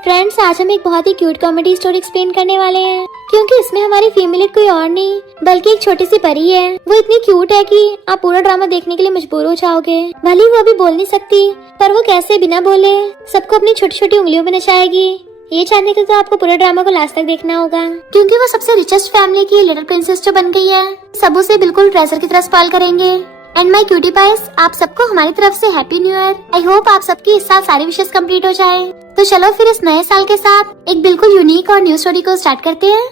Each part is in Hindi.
फ्रेंड्स, आज हम एक बहुत ही क्यूट कॉमेडी स्टोरी एक्सप्लेन करने वाले हैं, क्योंकि इसमें हमारी फीमेल कोई और नहीं बल्कि एक छोटी सी परी है। वो इतनी क्यूट है कि आप पूरा ड्रामा देखने के लिए मजबूर हो जाओगे। भले वो अभी बोल नहीं सकती, पर वो कैसे बिना बोले सबको अपनी छोटी छोटी उंगलियों में नचाएगी। ये जानने के लिए तो आपको पूरा ड्रामा को लास्ट तक देखना होगा, क्योंकि वो सबसे रिचेस्ट फैमिली की लिटिल प्रिंसेस जो बन गई है, सब उसे बिल्कुल ट्रेजर की तरह पाल करेंगे। एंड माई क्यूटी पाइस, आप सबको हमारी तरफ से happy new year. I hope आप सबकी इस साल सारी विशेष कंप्लीट हो जाए। तो चलो फिर इस नए साल के साथ एक बिल्कुल यूनिक और न्यू स्टोरी को स्टार्ट करते हैं।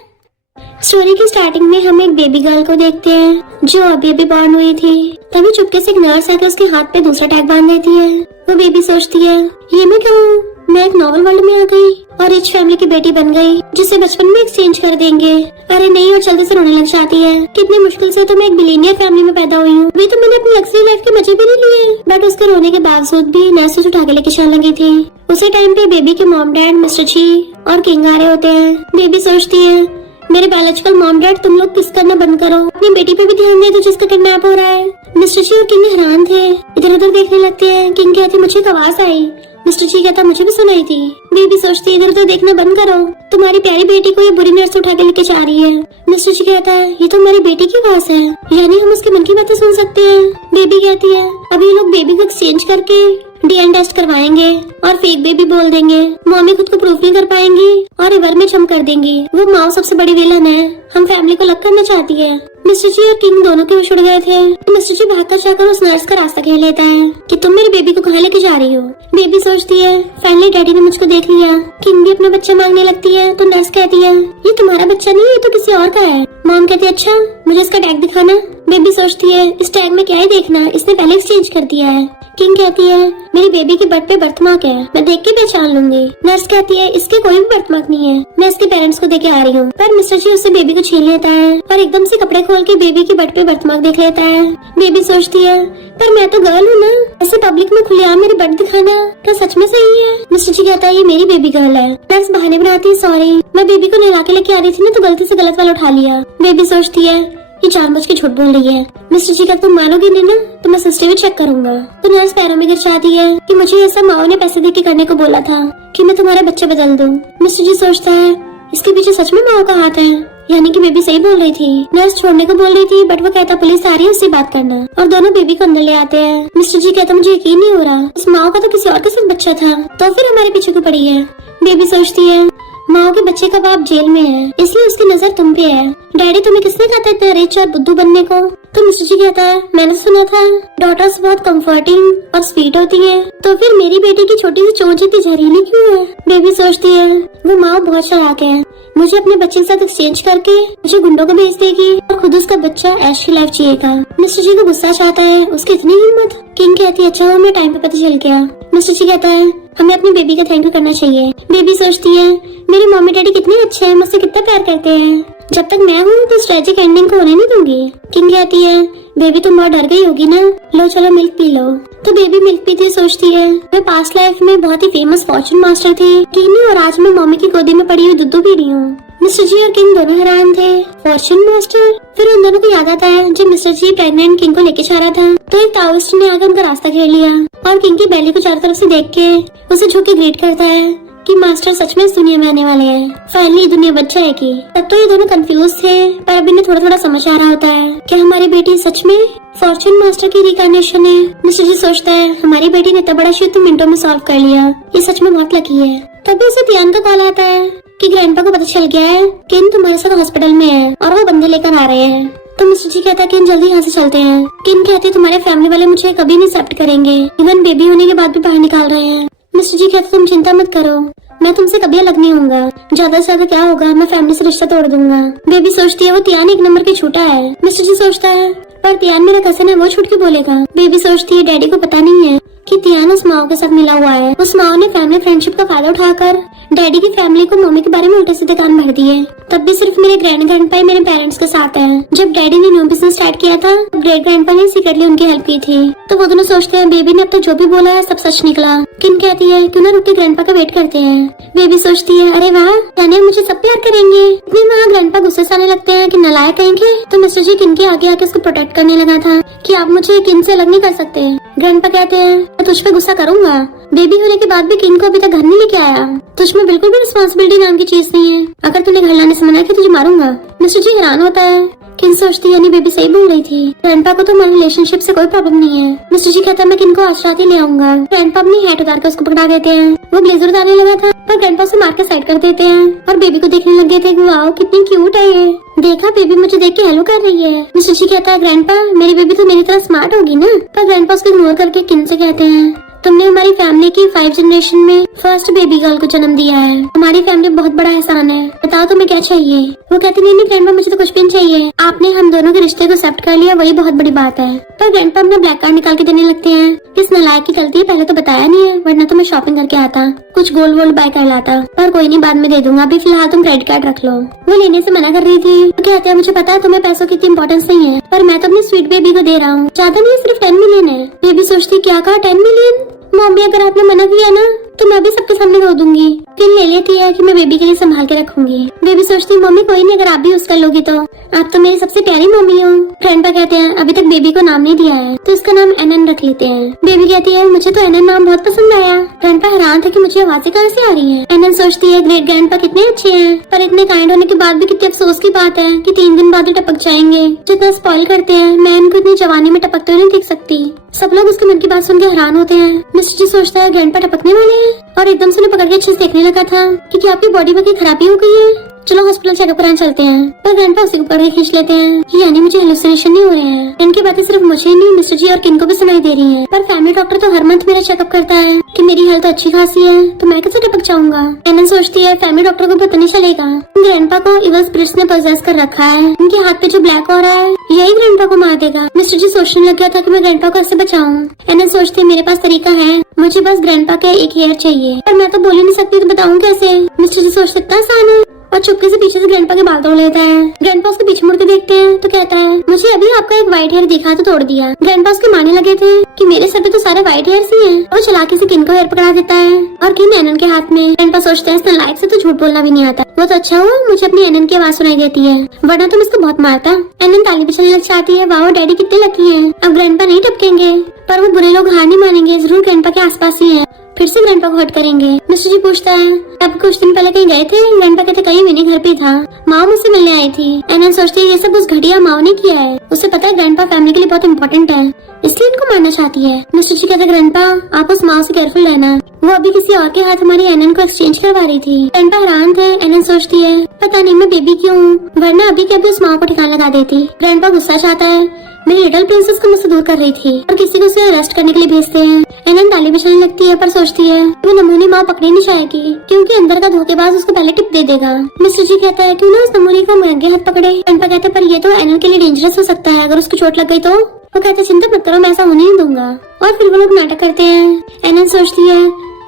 स्टोरी की स्टार्टिंग में हम एक बेबी गर्ल को देखते हैं जो अभी अभी बॉर्न हुई थी। तभी चुपके से एक नर्स आकर उसके हाथ पे दूसरा टैग बांध देती है। वो बेबी सोचती है, ये मैं क्या हूँ? मैं एक नॉवल वर्ल्ड में आ गई और रिच फैमिली की बेटी बन गई जिसे बचपन में एक्सचेंज कर देंगे। अरे नहीं, और जल्दी से रोने लग जाती है। कितनी मुश्किल से तो मैं एक बिलियनियर फैमिली में पैदा हुई हूँ। अभी तो मैंने अपनी लग्जरी लाइफ के मजे भी नहीं लिए, बट उसके रोने के बावजूद भी नर्स उठा के लेके चलने लगी थी। उसी टाइम पे बेबी के मॉम डैड मिस्टर जी और किंग आ रहे होते हैं। बेबी सोचती है, मेरे बायोलॉजिकल मॉम डैड, तुम लोग किस करना बंद करो, अपनी बेटी पे भी ध्यान दे दो जिसका किडनैप हो रहा है। मिस्टर जी और किंग हैरान थे, इधर उधर देखने लगते हैं। किंग कहती, मुझे एक आवाज आई। मिस्टर जी कहता, मुझे भी सुनाई थी। बेबी सोचती है, इधर उधर देखना बंद करो, तुम्हारी प्यारी बेटी को ये बुरी नर्स उठा के लेके जा रही है। मिस्टर जी कहता है, ये तो हमारी बेटी की आवाज है, यानी हम उसके मन की बातें सुन सकते हैं। बेबी कहती है, अभी लोग बेबी को एक्सचेंज करके डीएनए टेस्ट करवाएंगे और फेक बेबी बोल देंगे। मम्मी खुद को प्रूफ नहीं कर पाएंगी और रिवर में जंप कर देंगी। वो माँ सबसे बड़ी विलन है, हम फैमिली को अलग करना चाहती है। मिस्टर जी और किंग दोनों के होश उड़ गए थे। मिस्टर जी भागकर जाकर उस नर्स का रास्ता घेर लेता है कि तुम मेरी बेबी को कहाँ लेके जा रही हो। बेबी सोचती है, फाइनली डैडी ने मुझको देख लिया। किंग भी अपना बच्चा मांगने लगती है तो नर्स कहती है, ये तुम्हारा बच्चा नहीं है, ये तो किसी और का है। मॉम कहती है, अच्छा मुझे इसका टैग दिखाना। बेबी सोचती है, इस टैग में क्या ही देखना, इसने पहले एक्सचेंज कर दिया है। किंग कहती है, मेरी बेबी के बट पे बर्थमार्क है, मैं देख के पहचान लूंगी। नर्स कहती है, इसके कोई भी बर्थमार्क नहीं है, मैं इसके पेरेंट्स को देके आ रही हूँ। पर मिस्टर जी उससे बेबी को छीन लेता है और एकदम से कपड़े खोल के बेबी के बट पे बर्थमार्क देख लेता है। बेबी सोचती है, पर मैं तो गर्ल हूँ ना, ऐसे पब्लिक में खुलेआम मेरी बट दिखाना क्या सच में सही है? मिस्टर जी कहता है, ये मेरी बेबी गर्ल है। नर्स बहाने बनाती है, सॉरी मैं बेबी को नहला के लेके आ रही थी ना, तो गलती से गलत वाला उठा लिया। बेबी सोचती है, ये जानबूझ के झूठ बोल रही है। मिस्टर जी का, तुम मानोगी नहीं ना, तो मैं सिस्टम चेक करूंगा। तो नर्स पैरों में गिर जाती है कि मुझे ये सब माओ ने पैसे देके करने को बोला था कि मैं तुम्हारा बच्चा बदल दूं। मिस्टर जी सोचता है, इसके पीछे सच में माओ का हाथ है, यानी कि बेबी सही बोल रही थी। नर्स छोड़ने को बोल रही थी, बट वो कहता, पुलिस आ रही है, उससे बात करना। और दोनों बेबी को अंदर ले आते हैं। मिस्टर जी कहता, मुझे यकीन नहीं हो रहा, इस माओ का तो किसी और के साथ बच्चा था, तो फिर हमारे पीछे क्यों पड़ी है? बेबी सोचती है, माँ के बच्चे का बाप जेल में है, इसलिए उसकी नजर तुम पे है। डैडी, तुम्हें किसने कहा था इतना रिच और बुद्धू बनने को? तो मिस्टर जी कहता है, मैंने सुना था डॉटर्स बहुत कंफर्टिंग और स्वीट होती है, तो फिर मेरी बेटी की छोटी सी चोंच इतनी जहरीली क्यों है? बेबी सोचती है, वो माँ बहुत चालाक है, मुझे अपने बच्चे के साथ एक्सचेंज करके मुझे गुंडों को भेज देगी और खुद उसका बच्चा ऐश की लाइफ जिएगा। मिस्टर जी को गुस्सा चाहता है, उसकी इतनी हिम्मत। किंग कहती है, अच्छा हमें टाइम पे पता चल गया। मिस्टर जी कहता है, हमें अपनी बेबी का थैंक यू करना चाहिए। बेबी सोचती है, मेरे मम्मी डैडी कितने अच्छे हैं, मुझसे कितना प्यार करते हैं, जब तक मैं हूँ तो इस ट्रेजिक एंडिंग को होने नहीं दूंगी। किंग कहती है, बेबी तुम बहुत डर गई होगी ना, लो चलो मिल्क पी लो। तो बेबी मिल्क पीती सोचती है, मैं पास्ट लाइफ में बहुत ही फेमस फॉर्चून मास्टर थी किंग, और आज मैं मम्मी की गोदी में पड़ी हुई दूध पी रही हूँ। मिस्टर जी और किंग दोनों हैरान थे, फॉर्चून मास्टर? फिर उन दोनों को याद आता है जब मिस्टर जी प्रेग्नेंट किंग को लेके जा रहा था, तो एक ताओइस्ट ने आकर उनका रास्ता घेर लिया और किंग की बेली को चारों तरफ से देख के उसे झुक के ग्रीट करता है कि मास्टर सच में इस दुनिया में आने वाले हैं, फाइनली दुनिया बच जाएगी। तब तो ये दोनों कंफ्यूज थे, पर अब इन्हें थोड़ा थोड़ा समझ आ रहा होता है कि हमारी बेटी सच में फॉर्चून मास्टर की रिकार्नेशन है। मिस्टर जी सोचता है, हमारी बेटी ने इतना बड़ा इश्यू तो मिनटों में सॉल्व कर लिया, ये सच में बहुत लकी है। तभी उसे तियान का कॉल आता है कि ग्रैंडपा को पता चल गया है किन तुम्हारे साथ हॉस्पिटल में है और वो बंदे लेकर आ रहे हैं। तो मिस्टर जी कहता है, किन जल्दी यहाँ से चलते हैं। किन कहते, तुम्हारे फैमिली वाले मुझे कभी नहीं एक्सेप्ट करेंगे, इवन बेबी होने के बाद भी बाहर निकाल रहे हैं। मिस्टर जी कहते, तुम चिंता मत करो, मैं तुमसे कभी अलग नहीं होऊंगा, ज्यादा से ज्यादा क्या होगा, मैं फैमिली से रिश्ता तोड़ दूंगा। बेबी सोचती है, वो तियान एक नंबर की छूटा है। मिस्टर जी सोचता है, पर तियान मेरा कजिन है, वो छूट के बोलेगा। बेबी सोचती है, डैडी को पता नहीं है कि तियान उस माओ के साथ मिला हुआ है। उस माओ ने फैमिली फ्रेंडशिप का फायदा उठाकर डैडी की फैमिली को मम्मी के बारे में उल्टे सीधे कान भर दिए। तब भी सिर्फ मेरे ग्रैंडपा मेरे पेरेंट्स के साथ है। जब डैडी ने न्यू बिजनेस स्टार्ट किया था, ग्रेट ग्रैंडपा ने सीक्रेटली उनकी हेल्प की थी। तो वो दोनों सोचते हैं, बेबी ने अब तक जो भी बोला है सब सच निकला। किन कहती है, क्यों ना रुक के ग्रैंडपा का वेट करते हैं। बेबी सोचती है, अरे वाह, यानी मुझे सब प्यार करेंगे। इतने वहाँ ग्रैंडपा गुस्से से आने लगते हैं कि नालायक कहेंगे। तो मिस्टर जी किन के आगे आके उसको प्रोटेक्ट करने लगा था कि आप मुझे किन से अलग नहीं कर सकते। ग्रैंडपा कहते हैं, मैं तुझ पे गुस्सा करूंगा, बेबी होने के बाद भी किन को अभी तक घर नहीं लेके आया। तुझमें बिल्कुल भी रिस्पॉन्सिबिलिटी नाम की चीज नहीं है। अगर तूने घर लाने से मना किया तुझे मारूंगा। मिस्टर जी हैरान होता है। किन सोचती यानी बेबी सही बोल रही थी। ग्रैंडपा को तो हमारे रिलेशनशिप से कोई प्रॉब्लम नहीं है। मिस्टर जी कहता है मैं किन को आज रात ही ले आऊंगा। ग्रैंडपा अपनी हैट उतार कर उसको पकड़ा देते हैं। वो ब्लेजर उतारने लगा था पर ग्रैंडपा उसे मार के साइड कर देते हैं और बेबी को देखने लग गए थे। वाओ कितनी क्यूट है ये। देखा बेबी मुझे देख के हेलो कर रही है। मिस्टर जी कहता है ग्रैंडपा मेरी बेबी तो मेरी तरह स्मार्ट होगी ना। पर ग्रैंडपा उसको इग्नोर करके किन से कहते हैं तुमने हमारी फैमिली की 5 जनरेशन में फर्स्ट बेबी गर्ल को जन्म दिया है। हमारी फैमिली बहुत बड़ा एहसान है। बताओ तुम्हें क्या चाहिए। वो कहती नहीं ग्रैंडपा मुझे तो कुछ भी नहीं चाहिए। आपने हम दोनों के रिश्ते को एक्सेप्ट कर लिया वही बहुत बड़ी बात है। पर ग्रैंडपा अपना ब्लैक कार्ड निकाल के देने लगते हैं। किस नालायक की गलती है पहले तो बताया नहीं है वरना तो मैं शॉपिंग करके आता कुछ गोल्ड वोल्ड बाय कर लाता। पर कोई नहीं बाद में दे दूंगा। अभी फिलहाल तुम क्रेडिट कार्ड रख लो। वो लेने से मना कर रही थी। तो कहते हैं मुझे पता है तुम्हें पैसों की इतनी इंपॉर्टेंस नहीं है पर मैं तो अपनी स्वीट बेबी को दे रहा हूँ। ज्यादा नहीं सिर्फ 10 मिलियन है। बेबी सोचती क्या कहा 10 मिलियन। मम्मी अगर आपने मना किया ना तो मैं भी सबके सामने रो दूंगी। किन ले लेती है कि मैं बेबी के लिए संभाल के रखूंगी। बेबी सोचती मम्मी कोई नहीं अगर आप भी यूज कर लोगी तो आप तो मेरी सबसे प्यारी मम्मी हो। ग्रैंडपा कहते हैं अभी तक बेबी को नाम नहीं दिया है तो इसका नाम एनन रख लेते हैं। बेबी कहती है मुझे तो एनन नाम बहुत पसंद आया। ग्रैंडपा हैरान था कि मुझे आवाजें कहाँ से आ रही है। एनन सोचती है ग्रेट ग्रैंडपा कितने अच्छे हैं पर इतने काइंड होने के बाद भी कितने अफसोस की बात है कि 3 दिन बाद ही टपक जाएंगे। जितना स्पॉइल करते हैं मैं इनको इतनी जवानी में टपकते हुए नहीं देख सकती। सब लोग उसके मन की बात सुन के हैरान होते हैं। मिस्टर जी सोचता है ग्रैंडपा टपकने वाले हैं और एकदम से उन्हें पकड़ के अच्छे से देखने लगा था कि क्या आपकी बॉडी में कोई खराबी हो गई है। चलो हॉस्पिटल चेकअप कराने चलते हैं। पर ग्रैंडपा उसी को पकड़ के खींच लेते हैं कि यानी मुझे हेलुसिनेशन नहीं हो रहे हैं। इनकी बातें सिर्फ मुझे नहीं मिस्टर जी और किन को भी सुनाई दे रही है। पर फैमिली डॉक्टर तो हर मंथ मेरा चेकअप करता है कि मेरी हेल्थ अच्छी खासी है तो मैं कैसे टपक जाऊंगा। एनन सोचती है फैमिली डॉक्टर को पता नहीं चलेगा ग्रैंडपा को इवल स्पिरिट्स ने पोजेस कर रखा है। उनके हाथ पे जो ब्लैक हो रहा है यही ग्रैंडपा को मार देगा। मिस्टर जी सोचने लग गया था कि मैं ग्रैंडपा को ऐसे बचाऊं। एनन सोचती है मेरे पास तरीका है मुझे बस ग्रैंडपा के एक हेयर चाहिए पर मैं तो बोल ही नहीं सकती तो बताऊं कैसे। मिस्टर जी सोचते इतना आसान है और चुपके से पीछे से ग्रैंडपा के बाल तोड़ लेता है। ग्रैंडपा उसके पीछे मुड़ के देखते हैं तो कहता है मुझे अभी आपका एक व्हाइट हेयर दिखा तो तोड़ दिया। ग्रैंडपा उसके मानने लगे थे कि मेरे सर पे तो सारे व्हाइट हेयर ही हैं। वो चालाकी से किन को हेयर पकड़ा देता है और किन एनन के हाथ में। ग्रैंडपा सोचते हैं इस नालायक से तो झूठ बोलना भी नहीं आता। वो तो अच्छा हुआ मुझे अपनी एनन की आवाज सुनाई देती है वरना तुम इसको बहुत मारता। एनन ताली बजाने लग जाती है। वाह डैडी कितने लकी है। अब ग्रैंडपा नहीं टपकेंगे पर वो बुरे लोग हार नहीं मानेंगे जरूर ग्रैंडपा के आसपास ही है। फिर से ग्रैंडपा को हर्ट करेंगे। मिस्टर जी पूछता है अब कुछ दिन पहले कहीं गए थे। ग्रैंडपा कहते कहीं भी नहीं घर पे था। माँ मुझसे मिलने आई थी। एनन सोचती है ये सब उस घटिया माँ ने किया है। उसे पता है ग्रैंडपा फैमिली के लिए बहुत इंपॉर्टेंट है इसलिए इनको मारना चाहती है। मिस्टर जी कहते ग्रैंडपा आप उस माँ से केयरफुल रहना। वो अभी किसी और के हाथ हमारी एनन को एक्सचेंज करवा रही थी। ग्रैंडपा हैरान थे। एनन सोचती है पता नहीं मैं बेबी क्यों वरना अभी के अभी उस माँ को ठिकाना लगा देती। ग्रैंडपा गुस्सा चाहता है मेरी लिटिल प्रिंसेस को मुझसे दूर कर रही थी और किसी को उसे अरेस्ट करने के लिए भेजते हैं। एनन ताली बजाने लगती है पर सोचती है वो नमूनी माँ पकड़ी नहीं जाएगी क्योंकि अंदर का धोखेबाज उसको पहले टिप दे देगा। मिस्टर जी कहता है क्यों ना उस नमूनी को महंगे हाथ पकड़े। ग्रैंडपा कहते पर ये तो एनन के लिए डेंजरस हो सकता है अगर उसको चोट लग गई तो। वो कहते चिंता मत करो मैं ऐसा होने नहीं दूंगा और फिर वो लोग नाटक करते हैं। एनन सोचती है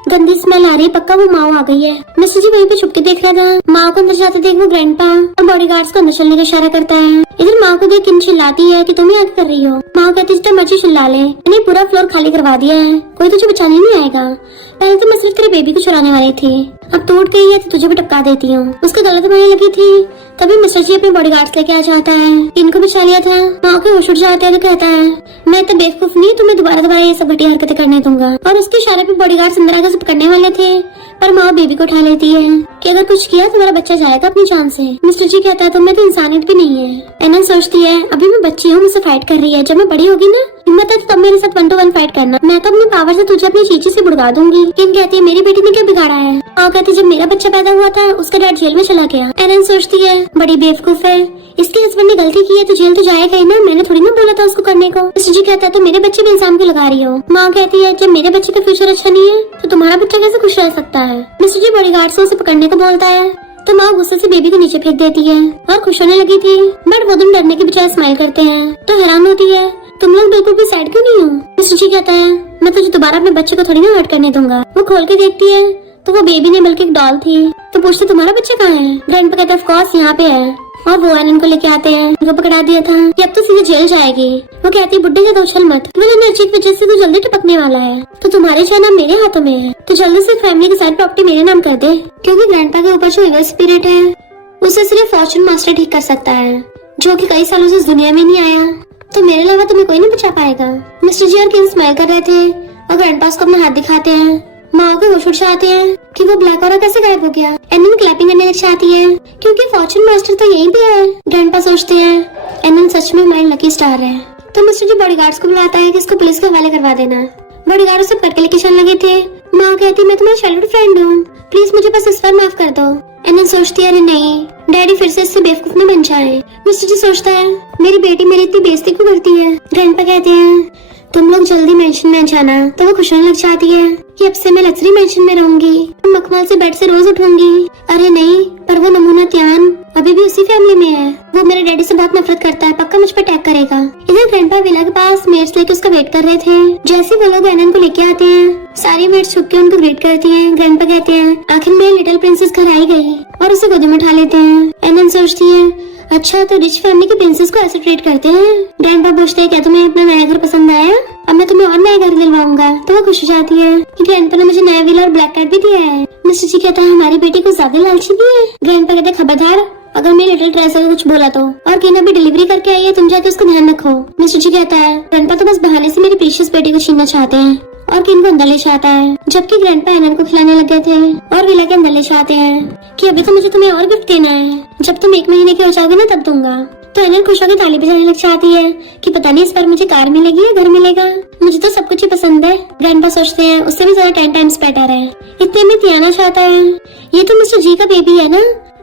गंदी स्मेल आ रही है पक्का वो माओ आ गई है। मिस्टर जी वहीं पे छुप के देख रहा था। माँ को अंदर जाते देख वो ग्रैंडपा और बॉडीगार्ड्स को अंदर चलने का इशारा करता है। इधर माँ को देख किन चिल्लाती है कि तुम ही आगे कर रही हो। माँ कहती जितना मर्जी चिल्ला ले मैंने पूरा फ्लोर खाली करवा दिया है कोई तुझे बचाने नहीं आएगा। पहले तो मैं सिर्फ तेरे बेबी को चुराने वाली थी अब टूट गई है तो तुझे भी टपका देती हूँ। उसको गलत बनने लगी थी तभी मिस्टर जी अपने बॉडीगार्ड्स लेके आ जाता है। इनको बचा लिया था। माँ के होश उड़ जाते हैं तो कहता है मैं इतना बेवकूफ नहीं तुम्हें दोबारा ये सब घटिया हरकतें करने दूंगा। और उसके इशारे पे बॉडीगार्ड्स अंदर आकर पकड़ने वाले थे पर माँ बेबी को उठा लेती है कि अगर कुछ किया तो मेरा बच्चा जाएगा अपनी जान से। मिस्टर जी कहता है तुम्हें तो इंसानियत भी नहीं है। एनन सोचती है अभी मैं बच्ची हूँ मुझसे फाइट कर रही है जब मैं बड़ी होगी ना हिम्मत है तो तब मेरे साथ 1 to 1 फाइट करना। मैं तो अपनी पावर से तुझे अपनी चीची से बुड़वा दूंगी। किन कहती है मेरी बेटी ने क्या बिगाड़ा है। माँ कहती जब मेरा बच्चा पैदा हुआ था उसका डैड जेल में चला गया। एनन सोचती है बड़ी बेवकूफ है इसके हस्बैंड ने गलती की है तो जेल तो जाएगा ही ना मैंने थोड़ी ना बोला था उसको करने को। मिस्टर जी कहता है तो मेरे बच्चे पे इल्जाम क्यों लगा रही हो। माँ कहती है जब मेरे बच्चे का फ्यूचर अच्छा नहीं है तो तुम्हारा बच्चा कैसे खुश रह सकता है। मिस्टर जी बॉडीगार्ड से उसे पकड़ने को बोलता है तो माँ गुस्से से बेबी को नीचे फेंक देती है और खुश होने लगी थी बट वो तुम डरने के बजाय स्माइल करते हैं तो हैरान होती है तुम लोग बिल्कुल भी सैड क्यों नहीं हो। मिस्टर जी कहता है मैं तुझे दोबारा अपने बच्चे को थोड़ी ना हर्ट करने दूंगा। वो खोल के देखती है तो वो बेबी ने बल्कि एक डॉल थी तो पूछते तुम्हारा बच्चा कहाँ है। ग्रैंडपा कहता है ऑफ कोर्स यहाँ पे है और वो एनन को लेके आते हैं। उनको पकड़ा दिया था कि अब तो सीधे जेल जाएगी। वो कहती है बुड्ढे ज्यादा उछल मत तुम्हें एनर्जी की वजह से तो जल्दी टपकने वाला है तो तुम्हारे छह नाम मेरे हाथों में है तो जल्दी से फैमिली की सारी प्रॉपर्टी मेरे नाम कर दे क्योंकि ग्रैंडपा के ऊपर जो इवल स्पिरिट है उसे सिर्फ फॉर्चून मास्टर ठीक कर सकता है जो कि कई सालों से इस दुनिया में नहीं आया तो मेरे अलावा तुम्हें कोई नहीं बचा पाएगा। मिस्टर जी और किन स्माइल कर रहे थे और ग्रैंडपा को अपना हाथ दिखाते हैं माओ को होश उड़ जाते हैं कि वो ब्लैक औरा कैसे गायब हो गया। एनन क्लैपिंग करने लग जाती है क्योंकि फॉर्चून मास्टर तो यहीं पे है। ग्रैंडपा सोचते हैं एनन सच में हमारी लकी स्टार है। तो मिस्टर जी बॉडीगार्ड्स को बुलाता है कि इसको पुलिस के हवाले करवा देना। बॉडीगार्ड उसे पकड़ के चलने लगे थे। माँ कहती मैं तुम्हारी चाइल्डहुड फ्रेंड हूँ, प्लीज मुझे बस इस बार माफ कर दो। एनन सोचती है अरे नहीं, डैडी फिर से इससे बेवकूफ न बन जाए। मिस्टर जी सोचता है मेरी बेटी मेरी इतनी बेइज्जती क्यों करती है। ग्रैंडपा कहते हैं तुम लोग जल्दी मेंशन में जाना। तो वो खुश होने लग जाती है कि अब से मैं लग्जरी मेंशन में रहूंगी, मखमल से बेड से रोज उठूंगी। अरे नहीं, पर वो नमूना त्यान अभी भी उसी फैमिली में है। वो मेरे डैडी से बहुत नफरत करता है, पक्का मुझ पर अटैक करेगा। इधर ग्रैंडपा विला के पास मेट्स लेके उसका वेट कर रहे थे। जैसे वो लोग एनन को लेके आते हैं, सारी मेट्स छुप के उनको ग्रीट करती हैं। ग्रैंडपा कहते हैं आखिर में लिटिल प्रिंसेस घर आई गई, और उसे गोदी में उठा लेते हैं। एनन सोचती है अच्छा तो रिच फैमिली के प्रिंसेस को ऐसे ट्रीट करते हैं। ग्रैंडपा पूछते हैं क्या तुम्हें अपना नया घर पसंद आया, अब मैं तुम्हें और नया घर दिलवाऊंगा। तो वो खुश हो जाती है कि ग्रैंडपा ने मुझे नया व्हील और ब्लैक कैट भी दिया है। मिस्टर जी कहता है हमारी बेटी को ज्यादा लालची भी है। ग्रैंडपा कहते हैं खबरदार अगर मेरे लिटिल ट्रेसर को कुछ बोला तो, और किना भी डिलीवरी करके आई है, तुम जाके उसका ध्यान रखो। मिस्टर जी कहता है ग्रैंडपा तो बस बहाने से मेरी प्रीशियस बेटी को छीनना चाहते हैं, और किन को अंदर ले जाता है। जबकि ग्रैंडपा एनन को खिलाने लग गए थे और विला के अंदर ले जाते हैं कि अभी तो मुझे तुम्हें और गिफ्ट देना है, जब तुम 1 महीने के हो जाओगे ना तब दूंगा। तो एनन खुश होकर ताली बजाने लग जाती है कि पता नहीं इस बार मुझे कार मिलेगी या घर मिलेगा, मुझे तो सब कुछ ही पसंद है। ग्रैंडपा सोचते हैं उससे भी ज्यादा 10 टाइम्स बेटर है। इतने में तियाना चाहता है ये तो मिस्टर जी का बेबी है ना,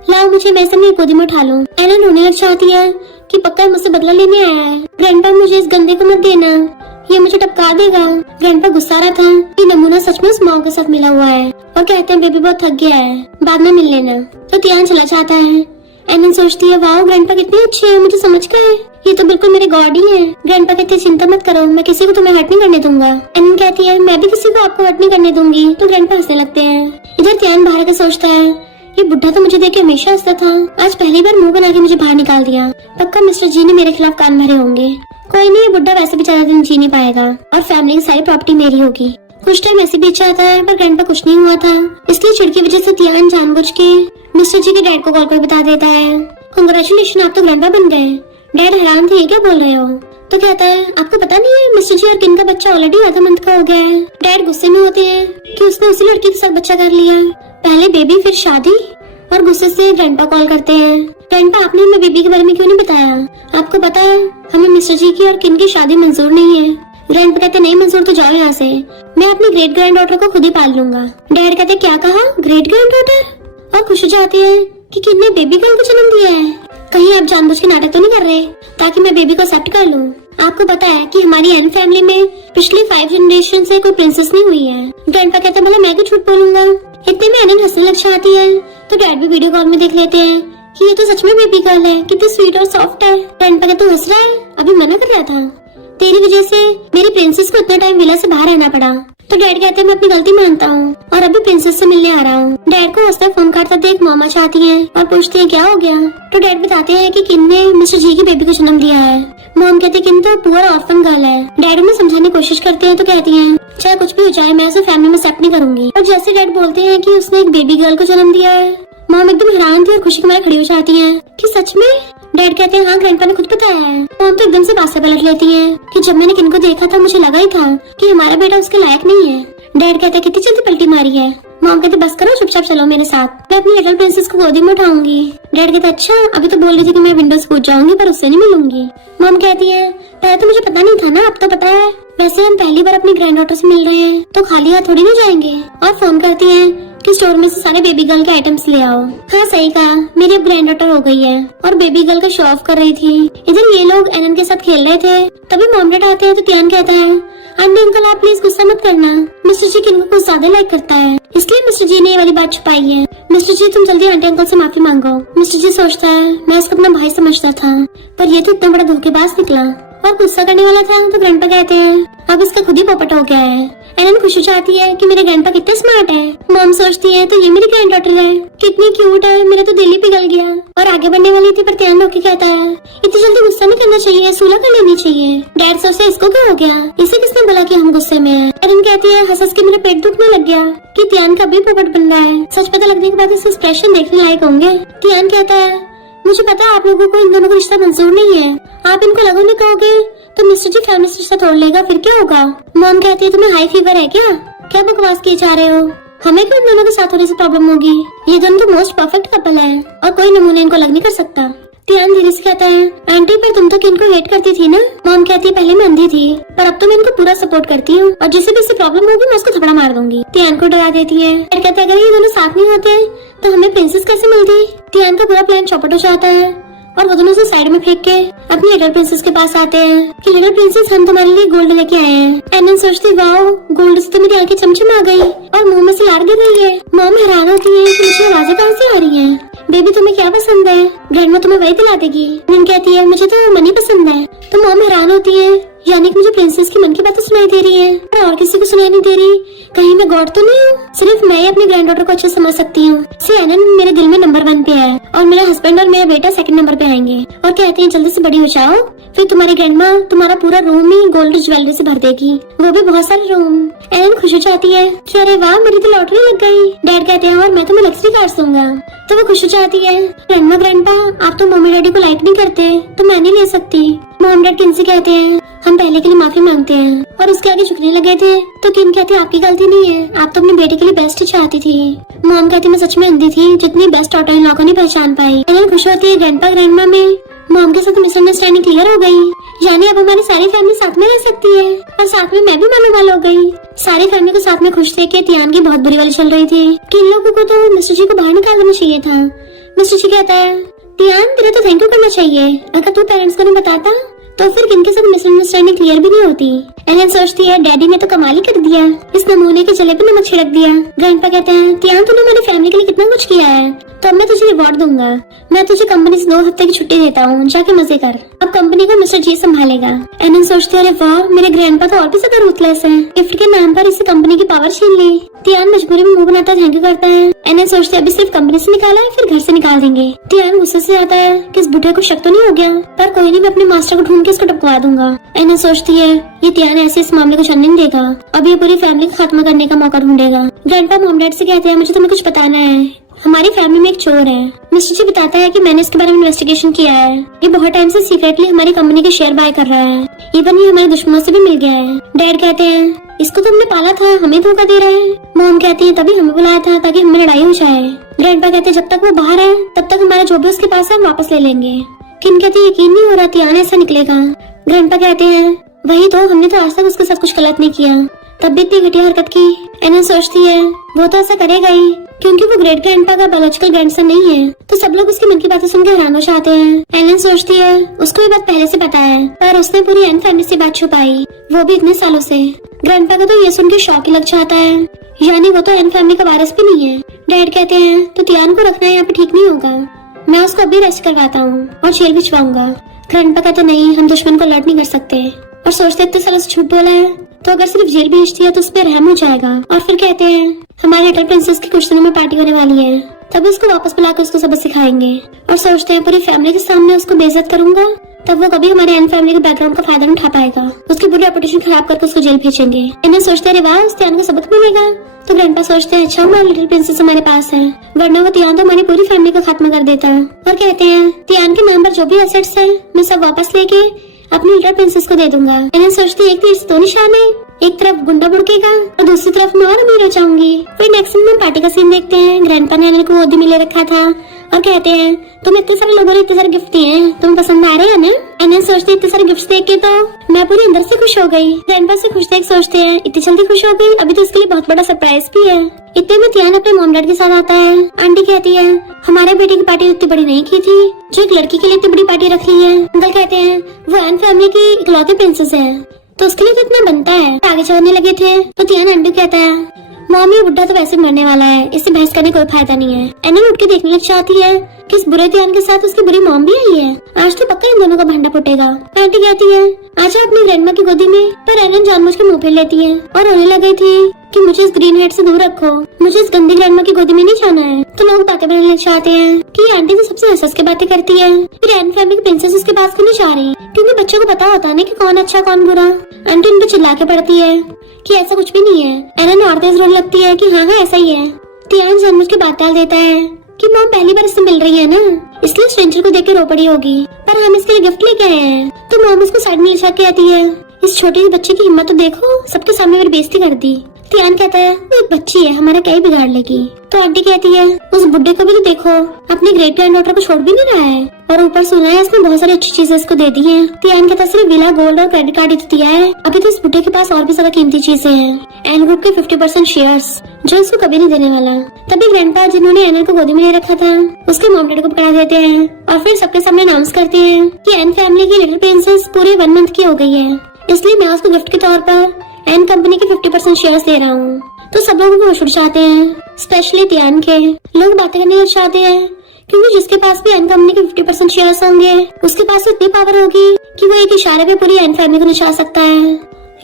लाओ मुझे मैं सब गोदी में उठा लूं। एनन रोने लग जाती है कि पक्का मुझसे बदला लेने आया है। ग्रैंडपा मुझे इस गंदे को मत देना, ये मुझे टपका देगा। ग्रैंडपा गुस्सा रहा था कि नमूना सच में उस माँ के साथ मिला हुआ है, और कहते हैं बेबी बहुत थक गया है, बाद में मिल लेना। तो तियान चला जाता है। एनन सोचती है वाह ग्रैंडपा कितने अच्छे हैं, मुझे समझ गए, ये तो बिल्कुल मेरे गॉड ही है। ग्रैंडपा कहते हैं चिंता मत करो, मैं किसी को तुम्हें हर्ट नहीं करने दूंगा। एनन कहती है मैं भी किसी को आपको हर्ट नहीं करने दूंगी। तो ग्रैंडपा हंसने लगते हैं। इधर तियान बाहर के सोचता है ये बुढ़ा तो मुझे देख के हमेशा हंसता था, आज पहली बार मुंह बना के मुझे बाहर निकाल दिया, पक्का मिस्टर जी ने मेरे खिलाफ कान भरे होंगे। कोई नहीं, ये बुढ़ा वैसे भी ज्यादा दिन जी नहीं पाएगा, और फैमिली की सारी प्रॉपर्टी मेरी होगी। कुछ टाइम ऐसे बीत जाता है, पर ग्रैंडपा कुछ नहीं हुआ था, इसलिए चिढ़ की वजह से तियान जानबूझ के मिस्टर जी के डैड को कॉल पर बता देता है कांग्रेचुलेशन आप तो ग्रैंडपा बन गए। डैड हैरान थे ये क्या बोल रहे हो। तो कहता है आपको पता नहीं है मिस्टर जी और किन का बच्चा ऑलरेडी आधा मंथ का हो गया है। डैड गुस्से में होते हैं कि उसने उसी लड़की के साथ बच्चा कर लिया, पहले बेबी फिर शादी, और गुस्से से ग्रैंडपा कॉल करते हैं। ग्रैंडपा आपने हमें बेबी के बारे में क्यों नहीं बताया, आपको पता है हमें मिस्टर जी की और किन की शादी मंजूर नहीं है। ग्रैंडपा कहते नहीं मंजूर तो जाओ यहाँ से, मैं अपनी ग्रेट ग्रैंड डॉटर को खुद ही पाल लूंगा। डैड कहते क्या कहा ग्रेट ग्रैंड डॉटर, और खुश हो जाती है कि किन ने बेबी गर्ल को जन्म दिया है। कहीं आप जानबूझ के नाटक तो नहीं कर रहे ताकि मैं बेबी को एक्सेप्ट कर लूं। आपको पता है कि हमारी एन फैमिली में पिछले 5 जनरेशन से कोई प्रिंसेस नहीं हुई है। ग्रैंडपा कहते भला मैं क्यों झूठ बोलूंगा। इतने में एनन हंसने लग जाती है, तो डैड भी वीडियो कॉल में देख लेते हैं कि ये तो सच में बेबी गर्ल है, कितनी स्वीट और सॉफ्ट है। ग्रैंडपा कहते हंस रहा है, अभी मना कर रहा था, तेरी वजह से मेरी प्रिंसेस को इतना टाइम विला से बाहर रहना पड़ा। तो डैड कहते हैं मैं अपनी गलती मानता हूँ और अभी प्रिंसेस से मिलने आ रहा हूँ। डैड को हंसता फोन काटता देख मामा चाहती हैं और पूछती हैं क्या हो गया। तो डैड बताते हैं कि किन ने मिस्टर जी की बेबी को जन्म दिया है। मॉम कहती है किन तो पुअर ऑर्फन गर्ल है। डैड उन्हें समझाने की कोशिश करते हैं, तो कहती हैं चाहे कुछ भी हो जाए मैं उसे फैमिली में एक्सेप्ट नहीं करूंगी। और जैसे डैड बोलते हैं कि उसने एक बेबी गर्ल को जन्म दिया है, मॉम एकदम हैरान थी और खुशी के मारे खड़ी हो जाती है कि सच में। डैड कहते हैं हाँ ग्रैंडपा ने खुद बताया है। मॉम तो एकदम से बात से पलट लेती है कि जब मैंने किन को देखा था मुझे लगा ही था कि हमारा बेटा उसके लायक नहीं है। डैड कहते कितनी जल्दी पलटी मारी है। मॉम कहते बस करो चुपचाप चलो मेरे साथ, मैं अपनी लिटिल प्रिंसेस को गोदी में उठाऊंगी। डैड कहते अच्छा अभी तो बोल रही थी कि मैं विंडो से कूद जाऊंगी पर उससे नहीं मिलूंगी। मॉम कहती है पहले तो मुझे पता नहीं था ना, अब तो पता है। वैसे हम पहली बार अपनी ग्रैंड डॉटर से मिल रहे हैं तो खाली हाथ थोड़ी ना जाएंगे। और फोन करती है कि स्टोर में से सारे बेबी गर्ल के आइटम्स ले आओ। हाँ सही कहा, मेरी अब ग्रैंड डॉटर हो गई है और बेबी गर्ल का शो ऑफ कर रही थी। इधर ये लोग एनन के साथ खेल रहे थे, तभी मॉम डैड आते हैं तो तियान कहता है आंटी अंकल आप प्लीज गुस्सा मत करना, मिस्टर जी किन को कुछ ज्यादा लाइक करता है इसलिए मिस्टर जी ने ये वाली बात छुपाई है। मिस्टर जी तुम जल्दी आंटी अंकल से माफी मांगो। मिस्टर जी सोचता है मैं इसको अपना भाई समझता था पर ये तो इतना बड़ा धोखेबाज निकला, और गुस्सा करने वाला था। तो ग्रैंडपा कहते हैं अब इसका खुद ही पोपट हो गया है। एनन खुश हो जाती है कि मेरे ग्रैंडपा कितने स्मार्ट है। मॉम सोचती है तो ये मेरी ग्रैंड डॉटर है, कितनी क्यूट है, मेरा तो दिल ही पिघल गया। और आगे बढ़ने वाली थी पर ध्यान रोके कहता है इतनी जल्दी गुस्सा नहीं करना चाहिए, सुलह कर लेनी चाहिए। डैड सोचते इसको क्या हो गया, इसे किसने बोला कि हम गुस्से में हैं। एनन कहती है हंस के मेरा पेट दुखने लग गया कि तियान का भी पोपट बन रहा है। सच पता लगने के बाद इसके एक्सप्रेशन देखने लायक होंगे। तियान कहता है मुझे पता है आप लोगों को इन दोनों का रिश्ता मंजूर नहीं है, आप इनको लगो नहीं कहोगे तो मिस्टर जी फैमिली से रिश्ता तोड़ लेगा, फिर क्या होगा। मॉम कहती है तुम्हें हाई फीवर है क्या। क्या बकवास किए जा रहे हो? हमें क्यों इन दोनों के साथ होने से प्रॉब्लम होगी? ये दोनों तो मोस्ट परफेक्ट कपल है और कोई नमूने इनको लग नहीं कर सकता। तियान धीरे से कहता है, आंटी पर तुम तो किनको हेट करती थी ना? मॉम कहती है पहले मैं अंधी थी पर अब तो मैं इनको पूरा सपोर्ट करती हूँ और जिसे भी इससे प्रॉब्लम होगी मैं उसको थपड़ा मार दूंगी। तियान को डरा देती है। डैड कहता है अगर ये दोनों साथ नहीं होते तो हमें प्रिंसेस कैसे मिलती? तियान का पूरा प्लान चौपट हो जाता है और वो दोनों से साइड में फेंक के अपनी लिटिल प्रिंसेस के पास आते हैं कि लिटिल प्रिंसेस हम तुम्हारे लिए गोल्ड लेके आए हैं। एनन सोचती वाओ गोल्ड से तो मेरी आंखें चमचम आ गई और मुंह में से लार गिर रही है। मॉम हैरान होती है कि मुझे आवाजें कहाँ से आ रही हैं? बेबी तुम्हें क्या पसंद है? ग्रैंडमा तुम्हें वही दिला देगी। एनन कहती है मुझे तो मनी पसंद है। तो मॉम हैरान होती है यानी कि मुझे प्रिंसेस की मन की बातें सुनाई दे रही है और किसी को सुनाई नहीं दे रही। कहीं मैं गॉड तो नहीं हूँ? सिर्फ मैं ही अपने ग्रैंड डॉटर को अच्छे समझ सकती हूँ। एनन मेरे दिल में नंबर 1 पे है और मेरा हस्बैंड और मेरा बेटा 2nd नंबर पे आएंगे और कहते हैं जल्दी से बड़ी हो जाओ फिर तुम्हारी ग्रैंडमा तुम्हारा पूरा रूम ही गोल्ड ज्वेलरी से भर देगी, वो भी बहुत सारे रूम। एनन खुश हो जाती है कि अरे वाह मेरी तो लॉटरी लग गई। डैड कहते हैं और मैं तुम्हें लग्जरी कार्स दूंगा। तो वो खुश हो जाती है। ग्रैंडपा आप तो मम्मी डैडी को लाइक नहीं करते तो मैं नहीं ले सकती। मॉम डैड किन से कहते हैं हम पहले के लिए माफी मांगते हैं और उसके आगे झुकने लगे थे तो किन कहते हैं आपकी गलती नहीं है, आप तो अपने बेटे के लिए बेस्ट चाहती थी। मॉम कहती मैं सच में अंधी थी जितनी बेस्ट डॉटर इन लॉ को नहीं पहचान पाई। एनन खुश होती है ग्रैंडपा ग्रैंडमा में मॉम के साथ मिसअंडरस्टैंडिंग क्लियर हो गई यानी अब हमारी सारी फैमिली साथ में रह सकती है और साथ में मैं भी मालूम वाल हो गई। सारी फैमिली को साथ में खुश देख के तियान की बहुत बुरी वाली चल रही थी कि इन लोगों को तो मिस्टर जी को बाहर निकाल देना चाहिए था। मिस्टर जी कहता है तियान तेरे तो थैंक यू करना चाहिए, अगर तू पेरेंट्स को नहीं बताता तो फिर किनके साथ मिसअंडरस्टैंडिंग क्लियर भी नहीं होती। एनन सोचती है डैडी ने तो कमाल ही कर दिया, इस नमूने के जले पे नमक छिड़क दिया। ग्रैंडपा कहते हैं तियान तूने मेरी फैमिली के लिए कितना कुछ किया है तो अब मैं तुझे रिवॉर्ड दूंगा। मैं तुझे कंपनी से 2 हफ्ते की छुट्टी देता हूँ, जाके मजे कर। अब कंपनी को मिस्टर जी संभालेगा। एनन सोचती है अरे वाह मेरे ग्रैंडपा तो और भी ज्यादा रूथलेस है, गिफ्ट के नाम पर इसे कंपनी की पावर छीन ली। तियान मजबूरी में मुंह बनाता थैंक यू करता है। एनन सोचती है अभी सिर्फ कंपनी से निकाला है फिर घर से निकाल देंगे। तियान गुस्से से आता है कि इस बुढ़े को शक तो नहीं हो गया पर कोई नहीं मैं अपने मास्टर को ढूंढ के इसको टपकवा दूंगा। एनन सोचती है ये तियान ऐसे इस मामले को चलने नहीं देगा, अब ये पूरी फैमिली को खत्म करने का मौका ढूंढेगा। ग्रैंडपा मॉम डैड से कहते हैं मुझे तुम्हें कुछ बताना है, हमारी फैमिली में एक चोर है। मिस्टर जी बताता है कि मैंने इसके बारे में इन्वेस्टिगेशन किया है, ये बहुत टाइम से सीक्रेटली हमारी कंपनी के शेयर बाय कर रहा है, इवन ये हमारे दुश्मनों से भी मिल गया है। डैड कहते हैं इसको तो हमने पाला था, हमें धोखा दे रहा है। मॉम कहती है तभी हमें बुलाया था ताकि हमें लड़ाई हो जाए। ग्रैंडपा कहते हैं जब तक वो बाहर है तब तक हमारा जो भी उसके पास है हम वापस ले लेंगे। किन कहती है यकीन नहीं हो रहा तियान ऐसा निकलेगा। ग्रैंडपा कहते हैं वही तो, हमने तो आज तक उसके साथ कुछ गलत नहीं किया, तब भी इतनी घटिया हरकत की। एनन सोचती है वो तो ऐसा करेगा ही क्योंकि वो ग्रेट ग्रैंडपा का बायोलॉजिकल ग्रैंडसन नहीं है तो सब लोग उसके मन की बातें सुनकर हैरान हो जाते हैं। एलन सोचती है उसको ये बात पहले से पता है पर उसने पूरी एन फैमिली से बात छुपाई, वो भी इतने सालों से। ग्रैंडपा को तो ये सुन के शौक ही लग जाता है यानी वो तो एन फैमिली का वारिस भी नहीं है। डैड कहते हैं तो तियान को रखना यहाँ पे ठीक नहीं होगा, मैं उसको अभी रेस्ट करवाता हूँ और जेल भिजवाऊंगा। ग्रैंडपा कहते नहीं हम दुश्मन को लड़ नहीं कर सकते और सोचते इतने सालों से झूठ बोला है तो अगर सिर्फ जेल भेजती है तो उस पर रहम हो जाएगा। और फिर कहते हैं हमारे लिटिल प्रिंसेस की कुछ दिनों में पार्टी होने वाली है, तभी उसको वापस बुलाकर उसको सबक सिखाएंगे और सोचते हैं पूरी फैमिली के सामने उसको बेइज्जत करूंगा तब वो कभी हमारे एन फैमिली के बैकग्राउंड का फायदा नहीं उठा पाएगा, उसकी पूरी रेपुटेशन खराब करके उसको जेल भेजेंगे। इन्हें सोचते रहे वाह उस तियान को सबक मिलेगा। तो ग्रैंडपा सोचते हैं अच्छा हमारी लिटिल प्रिंसेस हमारे पास है वरना वो तियान तो हमारी पूरी फैमिली का खात्मा कर देता। और कहते हैं तियान के नाम पर जो भी एसेट्स है मैं सब वापस लेके अपनी लिटिल प्रिंसेस को दे दूंगा। इन्हें सोचती है एक तीर से 2 निशान है, एक तरफ गुंडा बुड़केगा और दूसरी तरफ मैं और अमीर हो जाऊंगी। फिर नेक्स्ट में पार्टी का सीन देखते हैं। ग्रैंडपा ने एनन को गोदी में ले रखा था और कहते हैं तुम इतने सारे लोगों ने इतने सारे गिफ्ट दिए हैं, तुम्हें पसंद आ रहे हैं ना? एनन सोचते इतने सारे गिफ्ट देख के तो मैं पूरी अंदर से खुश हो गई। ग्रैंडपा से खुश देख सोचते हैं इतनी जल्दी खुश हो गई, अभी तो इसके लिए बहुत बड़ा सरप्राइज भी है। इतने में तियान अपने मॉम डैड के साथ आता है। आंटी कहती है हमारे बेटे की पार्टी इतनी बड़ी नहीं की थी जो एक लड़की के लिए इतनी बड़ी पार्टी रख ली है। अंकल कहते हैं वो एन फैमिली की इकलौती प्रिंसेस है तो उसके लिए तो इतना बनता है। आगे चढ़ने लगे थे तो तियान आंटी कहता है मॉम ये बुढ़ा तो वैसे मरने वाला है, इससे बहस करने कोई फायदा नहीं है। एनन उठ के देखने लग जाती है कि इस बुरे तियान के साथ उसकी बुरी मॉम भी आई है, आज तो पक्का इन दोनों का भंडा फुटेगा। आंटी कहती है आजा अपनी ग्रैंडमा की गोदी में, पर एनन जानबूझ के मुंह फेर लेती है और रोने लगी थी कि मुझे इस ग्रीन हेड से दूर रखो, मुझे इस गंदी ग्रैंडमा की गोदी में नहीं जाना है। तो लोग बातें बनाने लग जाते हैं कि आंटी तो सबसे हंस के बातें करती है, फिर एन फैमिली की प्रिंसेस उसके पास क्यों नहीं जा रही क्योंकि बच्चों को पता होता है कि कौन अच्छा कौन बुरा। आंटी उन पे चिल्ला के पड़ती है कि ऐसा कुछ भी नहीं है। एनन और तेज रोने लगती है कि हाँ ऐसा ही है। तियान जानबूझ के बात डाल देता है कि मॉम पहली बार इससे मिल रही है ना इसलिए स्ट्रेंजर को देख के रो पड़ी होगी, पर हम इसके लिए गिफ्ट लेके आए हैं। तो मॉम उसको साइड में ले जाके आती है इस छोटे से बच्चे की हिम्मत तो देखो, सबके सामने मेरी बेइज्जती कर दी। तियान कहता है वो एक बच्ची है, हमारा क्या ही बिगाड़ लेगी। तो आंटी कहती है उस बुड्ढे को भी तो देखो, अपनी ग्रेट ग्रैंड डॉटर को छोड़ भी नहीं रहा है, और ऊपर सुना है इसने बहुत सारी अच्छी चीजें इसको दे दी हैं। तियान कहता है सिर्फ विला, गोल्ड और क्रेडिट कार्ड ही तो दिया है, अभी तो इस बुड्ढे के पास और भी ज्यादा कीमती चीजें हैं। एन ग्रुप के 50% शेयर्स जो इसको कभी नहीं देने वाला। तभी ग्रैंडपा जिन्होंने एन को गोदी में ले रखा था उसके मॉम डैड को पकड़ा देते हैं और फिर सबके सामने अनाउंस करते हैं कि एन फैमिली की लिटिल प्रिंसेस पूरे 1 मंथ की हो गई है, इसलिए मैं उसको गिफ्ट के तौर पर एन कंपनी के 50% शेयर्स दे रहा हूँ। तो सब लोगों को होश उड़ जाते हैं, स्पेशली तियान के। लोग बातें करने लग जाते हैं क्योंकि जिसके पास भी एन कंपनी के 50% शेयर्स होंगे उसके पास तो इतनी पावर होगी कि वो एक इशारे पे पूरी एन फैमिली को नचा सकता है,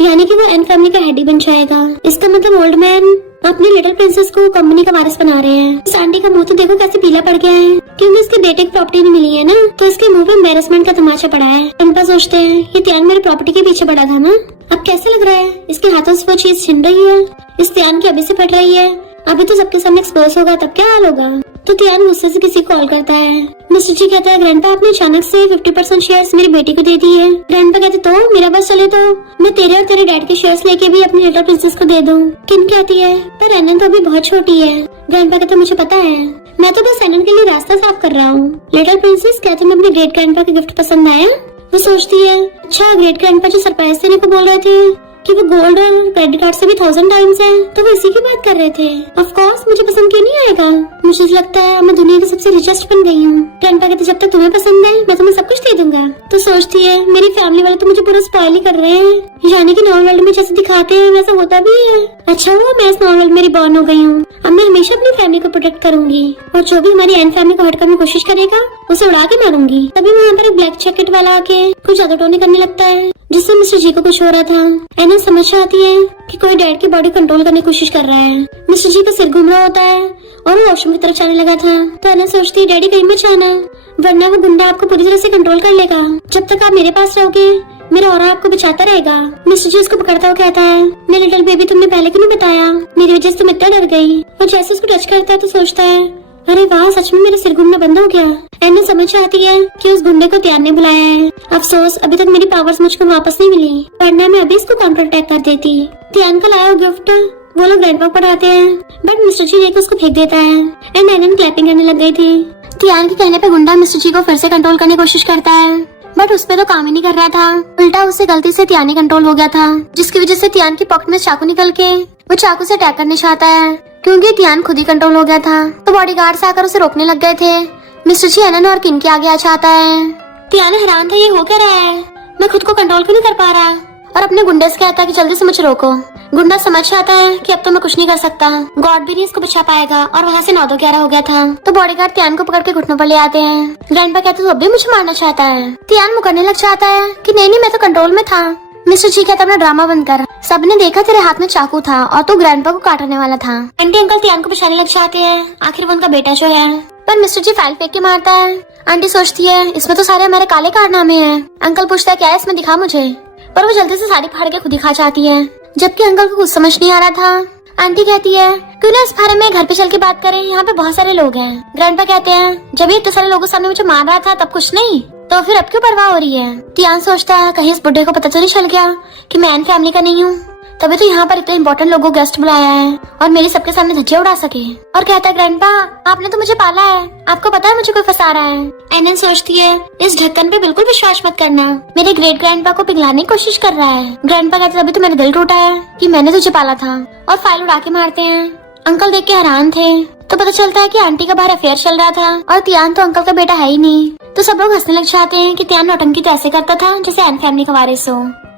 यानी कि वो एन फैमिली का हेड ही बन जाएगा। इसका मतलब ओल्ड मैन अपनी लिटिल प्रिंसेस को कंपनी का वारिस बना रहे हैं। इस आंटी का मुंह तो देखो कैसे पीला पड़ गया है क्योंकि इसके बेटे की प्रॉपर्टी नहीं मिली है ना, तो इसके मुंह पे एम्बैरेसमेंट का तमाचा पड़ा है। ग्रैंडपा सोचते हैं ये तियान मेरी प्रॉपर्टी के पीछे पड़ा था ना, अब कैसे लग रहा है इसके हाथों से वो चीज छिन रही है, इस तियान की अभी से फट रही है, अभी तो सबके सामने एक्सपोज होगा तब क्या हाल होगा। तो तियान गुस्से से किसी को कॉल करता है। मिस्टर जी कहता है ग्रैंडपा आपने अचानक से 50% शेयर्स मेरी बेटी को दे दिए। ग्रैंडपा कहते तो मेरा बस चले तो मैं तेरे और तेरे डैड के शेयर्स लेके भी अपनी लिटिल प्रिंसेस को दे दूं। किन कहती है पर एनन तो अभी बहुत छोटी है। ग्रैंडपा कहते मुझे पता है, मैं तो बस एनन के लिए रास्ता साफ कर रहा हूँ। लिटिल प्रिंसेस कहते मैं अपने ग्रेट ग्रैंडपा का गिफ्ट पसंद आया। वो सोचती है अच्छा ग्रेट ग्रैंडपा जो सरप्राइज देने को बोल रहे थे कि वो गोल्ड और क्रेडिट कार्ड से भी 1000 टाइम्स है, तो वो इसी की बात कर रहे थे। ऑफ कोर्स मुझे पसंद क्यों नहीं आएगा, मुझे लगता है मैं दुनिया की सबसे रिचेस्ट बन गई हूँ। ग्रैंडपा कहते जब तक तुम्हें पसंद है मैं तुम्हें सब कुछ दे दूंगा। तो सोचती है मेरी फैमिली वाले तो मुझे पूरा स्पॉइल ही कर रहे हैं, यानी कि नॉर्मल वर्ल्ड में जैसे दिखाते हैं वैसा होता भी है। अच्छा हुआ मैं इस नॉर्मल वर्ल्ड में रिबॉर्न हो गई हूँ, अब मैं हमेशा अपनी फैमिली को प्रोटेक्ट करूंगी और जो भी हमारी एन फैमिली को हट करने की कोशिश करेगा उसे उड़ा के मारूंगी। तभी वहाँ पर एक ब्लैक जैकेट वाला आके कुछ जादू टोनी करने लगता है जिससे मिस्टर जी को कुछ हो रहा था। एना समझ आती है कि कोई डैड की बॉडी कंट्रोल करने की कोशिश कर रहा है। मिस्टर जी का सिर घूम रहा होता है और वो वॉशरूम की तरफ जाने लगा था। तो एना सोचती है डैडी कहीं मत जाना वरना वो गुंडा आपको पूरी तरह से कंट्रोल कर लेगा, जब तक आप मेरे पास रहोगे मेरा ऑरा आपको बचाता रहेगा। मिस्टर जी उसको पकड़ता हुआ कहता है मैं लिटिल बेबी तुमने पहले क्यों नहीं बताया, मेरी वजह से तुम इतना डर गई। और जैसे उसको टच करता है तो सोचता है अरे वाह सच में मेरा सिर घूमना बंद हो गया। एना समझ आती है कि उस गुंडे को तियान ने बुलाया है। अफसोस अभी तक मेरी पावर्स मुझको वापस नहीं मिली, वरना मैं अभी इसको काउंटर अटैक कर देती। तियान का लाया गिफ्ट वो लोग ग्रैंडपा को पढ़ाते हैं बट मिस्टर जी लेकर उसको फेंक देता है एंड एना क्लैपिंग करने लग गई थी। तियान के कहने पे गुंडा मिस्टर जी को फिर से कंट्रोल करने की कोशिश करता है बट उस पे तो काम ही नहीं कर रहा था, उल्टा उससे गलती से तियान ही कंट्रोल हो गया था, जिसकी वजह से तियान की पॉकेट में चाकू निकल के वो चाकू से अटैक करने चाहता है क्योंकि तियान खुद ही कंट्रोल हो गया था। तो बॉडीगार्ड्स आकर उसे रोकने लग गए थे। मिस्टर जी एनन और किन के आगे आ जाता है। तियान हैरान था ये हो क्या रहा है, मैं खुद को कंट्रोल क्यों नहीं कर पा रहा, और अपने गुंडे से कहता है कि जल्दी से मुझे रोको। गुंडा समझ आता है कि अब तो मैं कुछ नहीं कर सकता, गॉड भी नहीं इसको बचा पाएगा, और वहाँ से 9-11 हो गया था। तो बॉडीगार्ड तियान को पकड़ के घुटनों पर ले आते हैं। ग्रैंडपा कहते तो अब भी मुझे मारना चाहता है। तियान मुकरने लग जाता है कि नहीं मैं तो कंट्रोल में था। मिस्टर जी कहता अपना ड्रामा बंद कर, सबने देखा तेरे हाथ में चाकू था और तू ग्रैंडपा को काटने वाला था। आंटी अंकल तियान को बचाने लग जाते हैं, आखिर वो उनका बेटा जो है, पर मिस्टर जी फाइल फेंक के मारता है। आंटी सोचती है इसमें तो सारे हमारे काले कारनामे हैं। अंकल पूछता है क्या है इसमें दिखा मुझे, पर वो जल्दी से साड़ी फाड़ के खुद ही खा जाती है, जबकि अंकल को कुछ समझ नहीं आ रहा था। आंटी कहती है क्यों ना इस बारे में घर पे चल के बात करें, यहाँ पे बहुत सारे लोग हैं। ग्रैंडपा कहते हैं जब ये इतने सारे लोगों सामने मुझे मार रहा था तब कुछ नहीं, तो फिर अब क्यों परवाह हो रही है। तियान सोचता है कहीं इस बुड्ढे को पता तो नहीं चल गया कि मैं एन फैमिली का नहीं हूँ, तभी तो यहाँ पर इतने इंपॉर्टेंट लोगों को गेस्ट बुलाया है और मेरे सबके सामने धज्जियां उड़ा सके। और कहता है ग्रैंडपा आपने तो मुझे पाला है, आपको पता है मुझे कोई फंसा रहा है। एनन सोचती है इस ढक्कन पे बिल्कुल विश्वास मत करना, मेरे ग्रेट ग्रैंडपा को पिघलाने की कोशिश कर रहा है। ग्रैंडपा कहते अभी तो मेरा दिल टूटा है कि मैंने तुझे पाला था, और फाइल उड़ा के मारते हैं। अंकल देख के हैरान थे, तो पता चलता है कि आंटी का बाहर अफेयर चल रहा था और तियान तो अंकल का बेटा है ही नहीं। तो सब लोग हंसने लग जाते हैं कि तियान नौटंकी तो ऐसे करता था जैसे एन फैमिली का वारिस हो।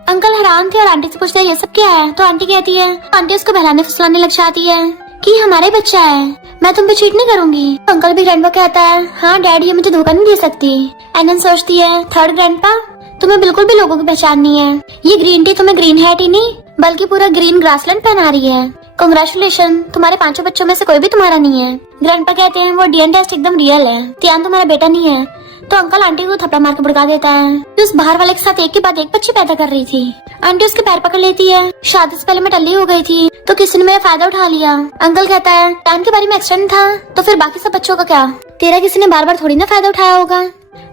अंकल हैरान थे और आंटी से पूछते हैं ये सब क्या है, तो आंटी कहती है, आंटी उसको बहलाने फुसलाने लग जाती है कि हमारा ही बच्चा है, मैं तुम पे चीट नहीं करूंगी। तो अंकल भी ग्रैंडपा कहता है हाँ डैड ये मुझे धोखा नहीं दे सकती। एनन सोचती है थर्ड ग्रैंडपा तुम्हें बिल्कुल भी लोगों की पहचान नहीं है, ये ग्रीन टी तुम्हें ग्रीन हैट ही नहीं बल्कि पूरा ग्रीन ग्रासलैंड पहना रही है। कांग्रेचुलेशन तुम्हारे 5 बच्चों में से कोई भी तुम्हारा नहीं है। ग्रैंडपा कहते हैं वो डीएनए टेस्ट एकदम रियल है, तियान तुम्हारा बेटा नहीं है। तो अंकल आंटी को थप्पड़ मार के भड़का देता है कि उस बाहर वाले के साथ एक के बाद एक बच्चे पैदा कर रही थी। आंटी उसके पैर पकड़ लेती है, शादी से पहले मैं टल्ली हो गई थी तो किसी ने मेरा फायदा उठा लिया। अंकल कहता है टाइम के बारे में एक्सीडेंट था तो फिर बाकी सब बच्चों का क्या, तेरा किसी ने बार बार थोड़ी ना फायदा उठाया होगा।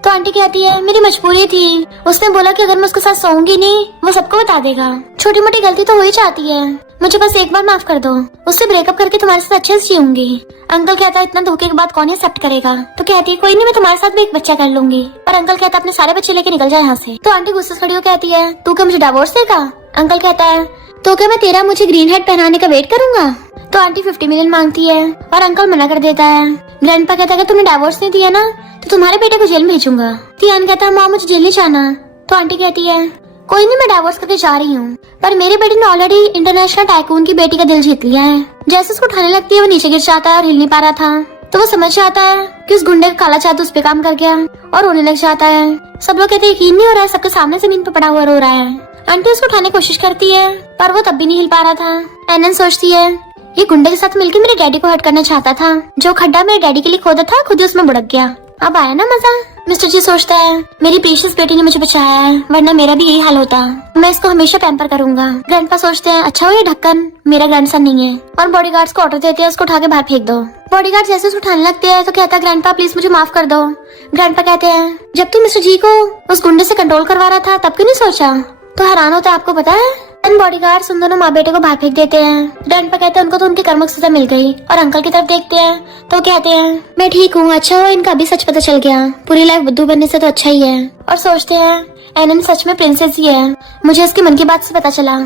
तो आंटी कहती है मेरी मजबूरी थी, उसने बोला कि अगर मैं उसके साथ सोऊंगी नहीं वो सबको बता देगा, छोटी मोटी गलती तो हो ही जाती है। मुझे बस एक बार माफ कर दो, उससे ब्रेकअप करके तुम्हारे साथ अच्छे से जीऊंगी। अंकल कहता है इतना धोखे के बाद कौन ही एक्सेप्ट करेगा। तो कहती है कोई नहीं, मैं तुम्हारे साथ भी एक बच्चा कर लूंगी। और अंकल कहता है अपने सारे बच्चे लेके निकल जाए यहाँ से। तो आंटी गुस्से से खड़ी होकर कहती है तू क्या मुझे डिवोर्स देगा? अंकल कहता है तो क्या मैं तेरा मुझे ग्रीन हेड पहनाने का वेट करूंगा? तो आंटी 50 मिलियन मांगती है और अंकल मना कर देता है। ग्रैंडपा कहता है अगर तुमने डिवोर्स नहीं दिया ना तो तुम्हारे बेटे को जेल में भेजूंगा। तियान कहता है माँ मुझे जेल नहीं जाना। तो आंटी कहती है कोई नहीं, मैं डिवोर्स करके जा रही हूँ, पर मेरे बेटे ने ऑलरेडी इंटरनेशनल टाइकून की बेटी का दिल जीत लिया है। जैसे उसको उठाने लगती है वो नीचे गिर जाता है और हिल नहीं पा रहा था। तो वो समझ जाता है कि उस गुंडे का काला जादू उस पे काम कर गया और रोने लग जाता है। सब लोग कहते हैं यकीन नहीं हो रहा है, सबके सामने जमीन पे पड़ा हुआ रो रहा है। आंटी उसको उठाने की कोशिश करती है पर वो तब भी नहीं हिल पा रहा था। एनन सोचती है ये गुंडे के साथ मिलकर मेरे डैडी को हर्ट करना चाहता था। जो खड्डा मेरे डैडी के लिए खोदा था खुद ही उसमें बुड़क गया। अब आया ना मजा। मिस्टर जी सोचता है मेरी प्रीशियस बेटी ने मुझे बचाया है, वरना मेरा भी यही हाल होता। मैं इसको हमेशा पैम्पर करूंगा। ग्रैंडपा सोचते हैं अच्छा हो ये ढक्कन मेरा ग्रैंडसन नहीं है, और बॉडीगार्ड्स को ऑर्डर देते हैं उसको उठा के बाहर फेंक दो। बॉडीगार्ड जैसे उसको उठाने लगते हैं तो कहता है ग्रैंडपा प्लीज मुझे माफ कर दो। ग्रैंडपा कहते हैं जब तू मिस्टर जी को उस गुंडे से कंट्रोल करवा रहा था तब क्यों नहीं सोचा? तो हैरान होता है आपको पता है। बॉडीगार्ड्स उन दोनों माँ बेटे को बाहर फेंक देते हैं। ग्रैंडपा कहते हैं उनको तो उनके कर्मों की सजा मिल गई। और अंकल की तरफ देखते हैं तो कहते हैं मैं ठीक हूँ, अच्छा हुआ इनका अभी सच पता चल गया, पूरी लाइफ बुद्धू बनने से तो अच्छा ही है। और सोचते हैं एनन सच में प्रिंसेस ही है, मुझे उसके मन की बात से पता चला।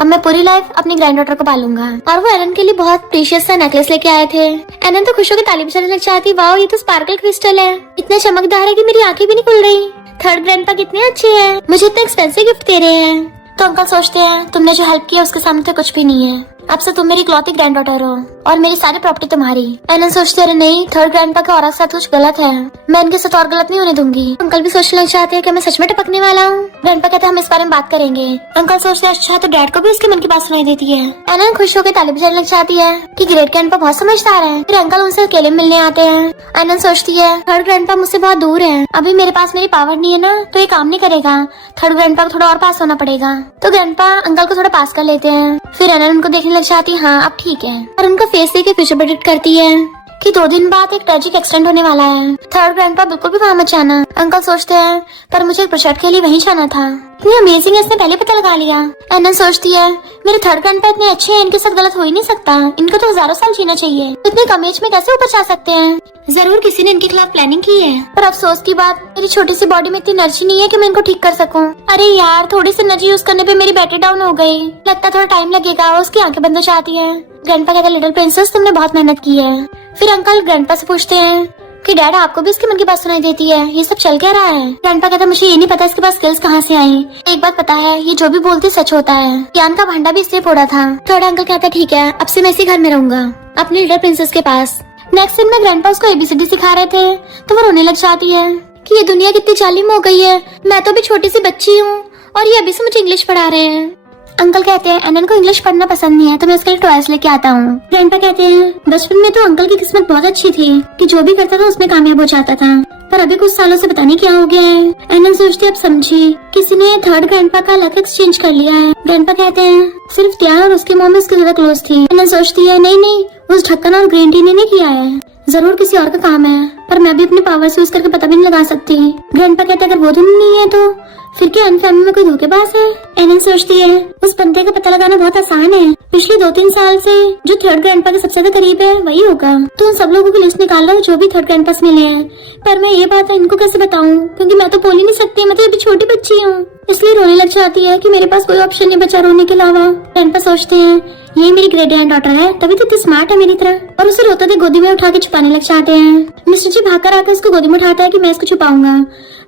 अब मैं पूरी लाइफ अपनी ग्रैंड डॉटर को पालूंगा। और वो एनन के लिए बहुत प्रीशियस सा नेकलेस लेके आए थे। एनन तो खुश होकर ताली बजाने लग जाती, वाओ ये तो स्पार्कल क्रिस्टल है, इतना चमकदार है कि मेरी आंखें भी नहीं खुल रही। थर्ड ग्रैंडपा कितने अच्छे हैं, मुझे इतना एक्सपेंसिव गिफ्ट दे रहे हैं। तो अंकल सोचते हैं तुमने जो हेल्प किया उसके सामने तो कुछ भी नहीं है, अब से तुम मेरी इकलौती ग्रैंड डॉटर हो और मेरी सारी प्रॉपर्टी तुम्हारी। एनन सोचते हैं नहीं, थर्ड ग्रैंडपा के औरत साथ कुछ गलत है, मैं इनके साथ और गलत नहीं होने दूंगी। अंकल भी सोचने लग जाते हैं कि मैं सच में टपकने वाला हूँ। ग्रैंडपा कहते हैं हम इस बारे में बात करेंगे। अंकल सोचते हैं अच्छा तो डैड को भी उसके मन की बात सुनाई देती है। एनन खुश होकर ताली बजाने लग जाती है कि ग्रेट ग्रैंडपा बहुत समझदार है। फिर अंकल उनसे अकेले मिलने आते हैं। एनन सोचती है थर्ड ग्रैंडपा मुझसे बहुत दूर है, अभी मेरे पास मेरी पावर नहीं है ना तो ये काम नहीं करेगा, थर्ड ग्रैंडपा को थोड़ा और पास होना पड़ेगा। तो ग्रैंडपा अंकल को थोड़ा पास कर लेते हैं। फिर एनन उनको देखने लग जाती है हाँ अब ठीक है, और उनका फेस देख के फ्यूचर प्रेडिक्ट करती है कि 2 दिन बाद एक ट्रेजिक एक्सीडेंट होने वाला है। थर्ड ग्रैंडपा बिल्कुल भी वहाँ मत जाना। अंकल सोचते हैं पर मुझे एक प्रोजेक्ट के लिए वहीं जाना था, इतनी अमेजिंग है इसने पहले पता लगा लिया। एनन सोचती है मेरे थर्ड ग्रैंडपा इतने अच्छे हैं, इनके साथ गलत हो ही नहीं सकता, इनको तो हजारों साल जीना चाहिए, तो इतने कम एज में कैसे ऊपर जा सकते हैं? जरूर किसी ने इनके खिलाफ प्लानिंग की है। पर अफसोस की बात मेरी छोटी सी बॉडी में इतनी एनर्जी नहीं है कि मैं इनको ठीक कर सकूं। अरे यार थोड़ी सी एनर्जी यूज करने पे मेरी बैटरी डाउन हो गई, लगता थोड़ा टाइम लगेगा। उसकी आंखें बंद हो जाती है। ग्रैंडपा कहता है लिटिल प्रिंसेस तुमने बहुत मेहनत की है। फिर अंकल ग्रैंडपा से पूछते हैं कि डैड आपको भी इसके मन की बात सुनाई देती है, ये सब चल क्या रहा है? ग्रैंडपा कहता है मुझे ये नहीं पता इसके पास स्किल्स कहाँ से आई, एक बात पता है ये जो भी बोलती सच होता है। ज्ञान का भांडा भी इससे फोड़ा था। थर्ड अंकल कहता है ठीक है अब से मैं इसी घर में रहूंगा अपनी लिटिल प्रिंसेस के पास। नेक्स्ट दिन में ग्रैंडपा उसको ABCD सिखा रहे थे तो वो रोने लग जाती है कि ये दुनिया कितनी जालिम हो गई है, मैं तो अभी छोटी सी बच्ची हूँ और ये अभी से मुझे इंग्लिश पढ़ा रहे हैं। अंकल कहते हैं एनन को इंग्लिश पढ़ना पसंद नहीं है तो मैं उसके लिए टॉयज लेके आता हूँ। ग्रैंडपा कहते हैं बचपन में तो अंकल की किस्मत बहुत अच्छी थी कि जो भी करता था उसमें कामयाब हो जाता था, पर अभी कुछ सालों से पता नहीं क्या हो गया है। एनन सोचती है अब समझी किसी ने थर्ड ग्रैंडपा का लक एक्सचेंज कर लिया है। ग्रैंडपा कहते हैं सिर्फ त्यान और उसकी मॉम इसके ज्यादा क्लोज थी। एनन सोचती है नहीं उस ढक्कन और ग्रीन टी ने किया है, जरूर किसी और का काम है, पर मैं भी अपनी पावर यूज करके पता भी नहीं लगा सकती। ग्रैंडपा कहते हैं अगर वो दोनों नहीं है तो फिर क्या अन फैमिली में कोई धोखेबाज है? एनन सोचती है उस बंदे का पता लगाना बहुत आसान है, पिछले 2-3 साल से जो थर्ड ग्रैंडपा के सबसे ज्यादा करीब है वही होगा। तो उन सब लोगों की लिस्ट निकाल लो जो भी थर्ड ग्रैंडपा से मिले हैं, पर मैं ये बात इनको कैसे बताऊं क्योंकि मैं तो बोल ही नहीं सकती, मैं तो अभी छोटी बच्ची हूँ। इसलिए रोने लग जाती है कि मेरे पास कोई ऑप्शन नहीं बचा रोने के अलावा। ग्रैंडपा सोचते हैं ये मेरी ग्रेट ग्रैंड डॉटर है तभी तो इतनी स्मार्ट है मेरी तरह, और उसे रोते थे गोदी में उठा के छुपाने लग जाते हैं। मिस्टर जी भागकर आकर उसको गोदी में उठाता है कि मैं इसको छुपाऊंगा,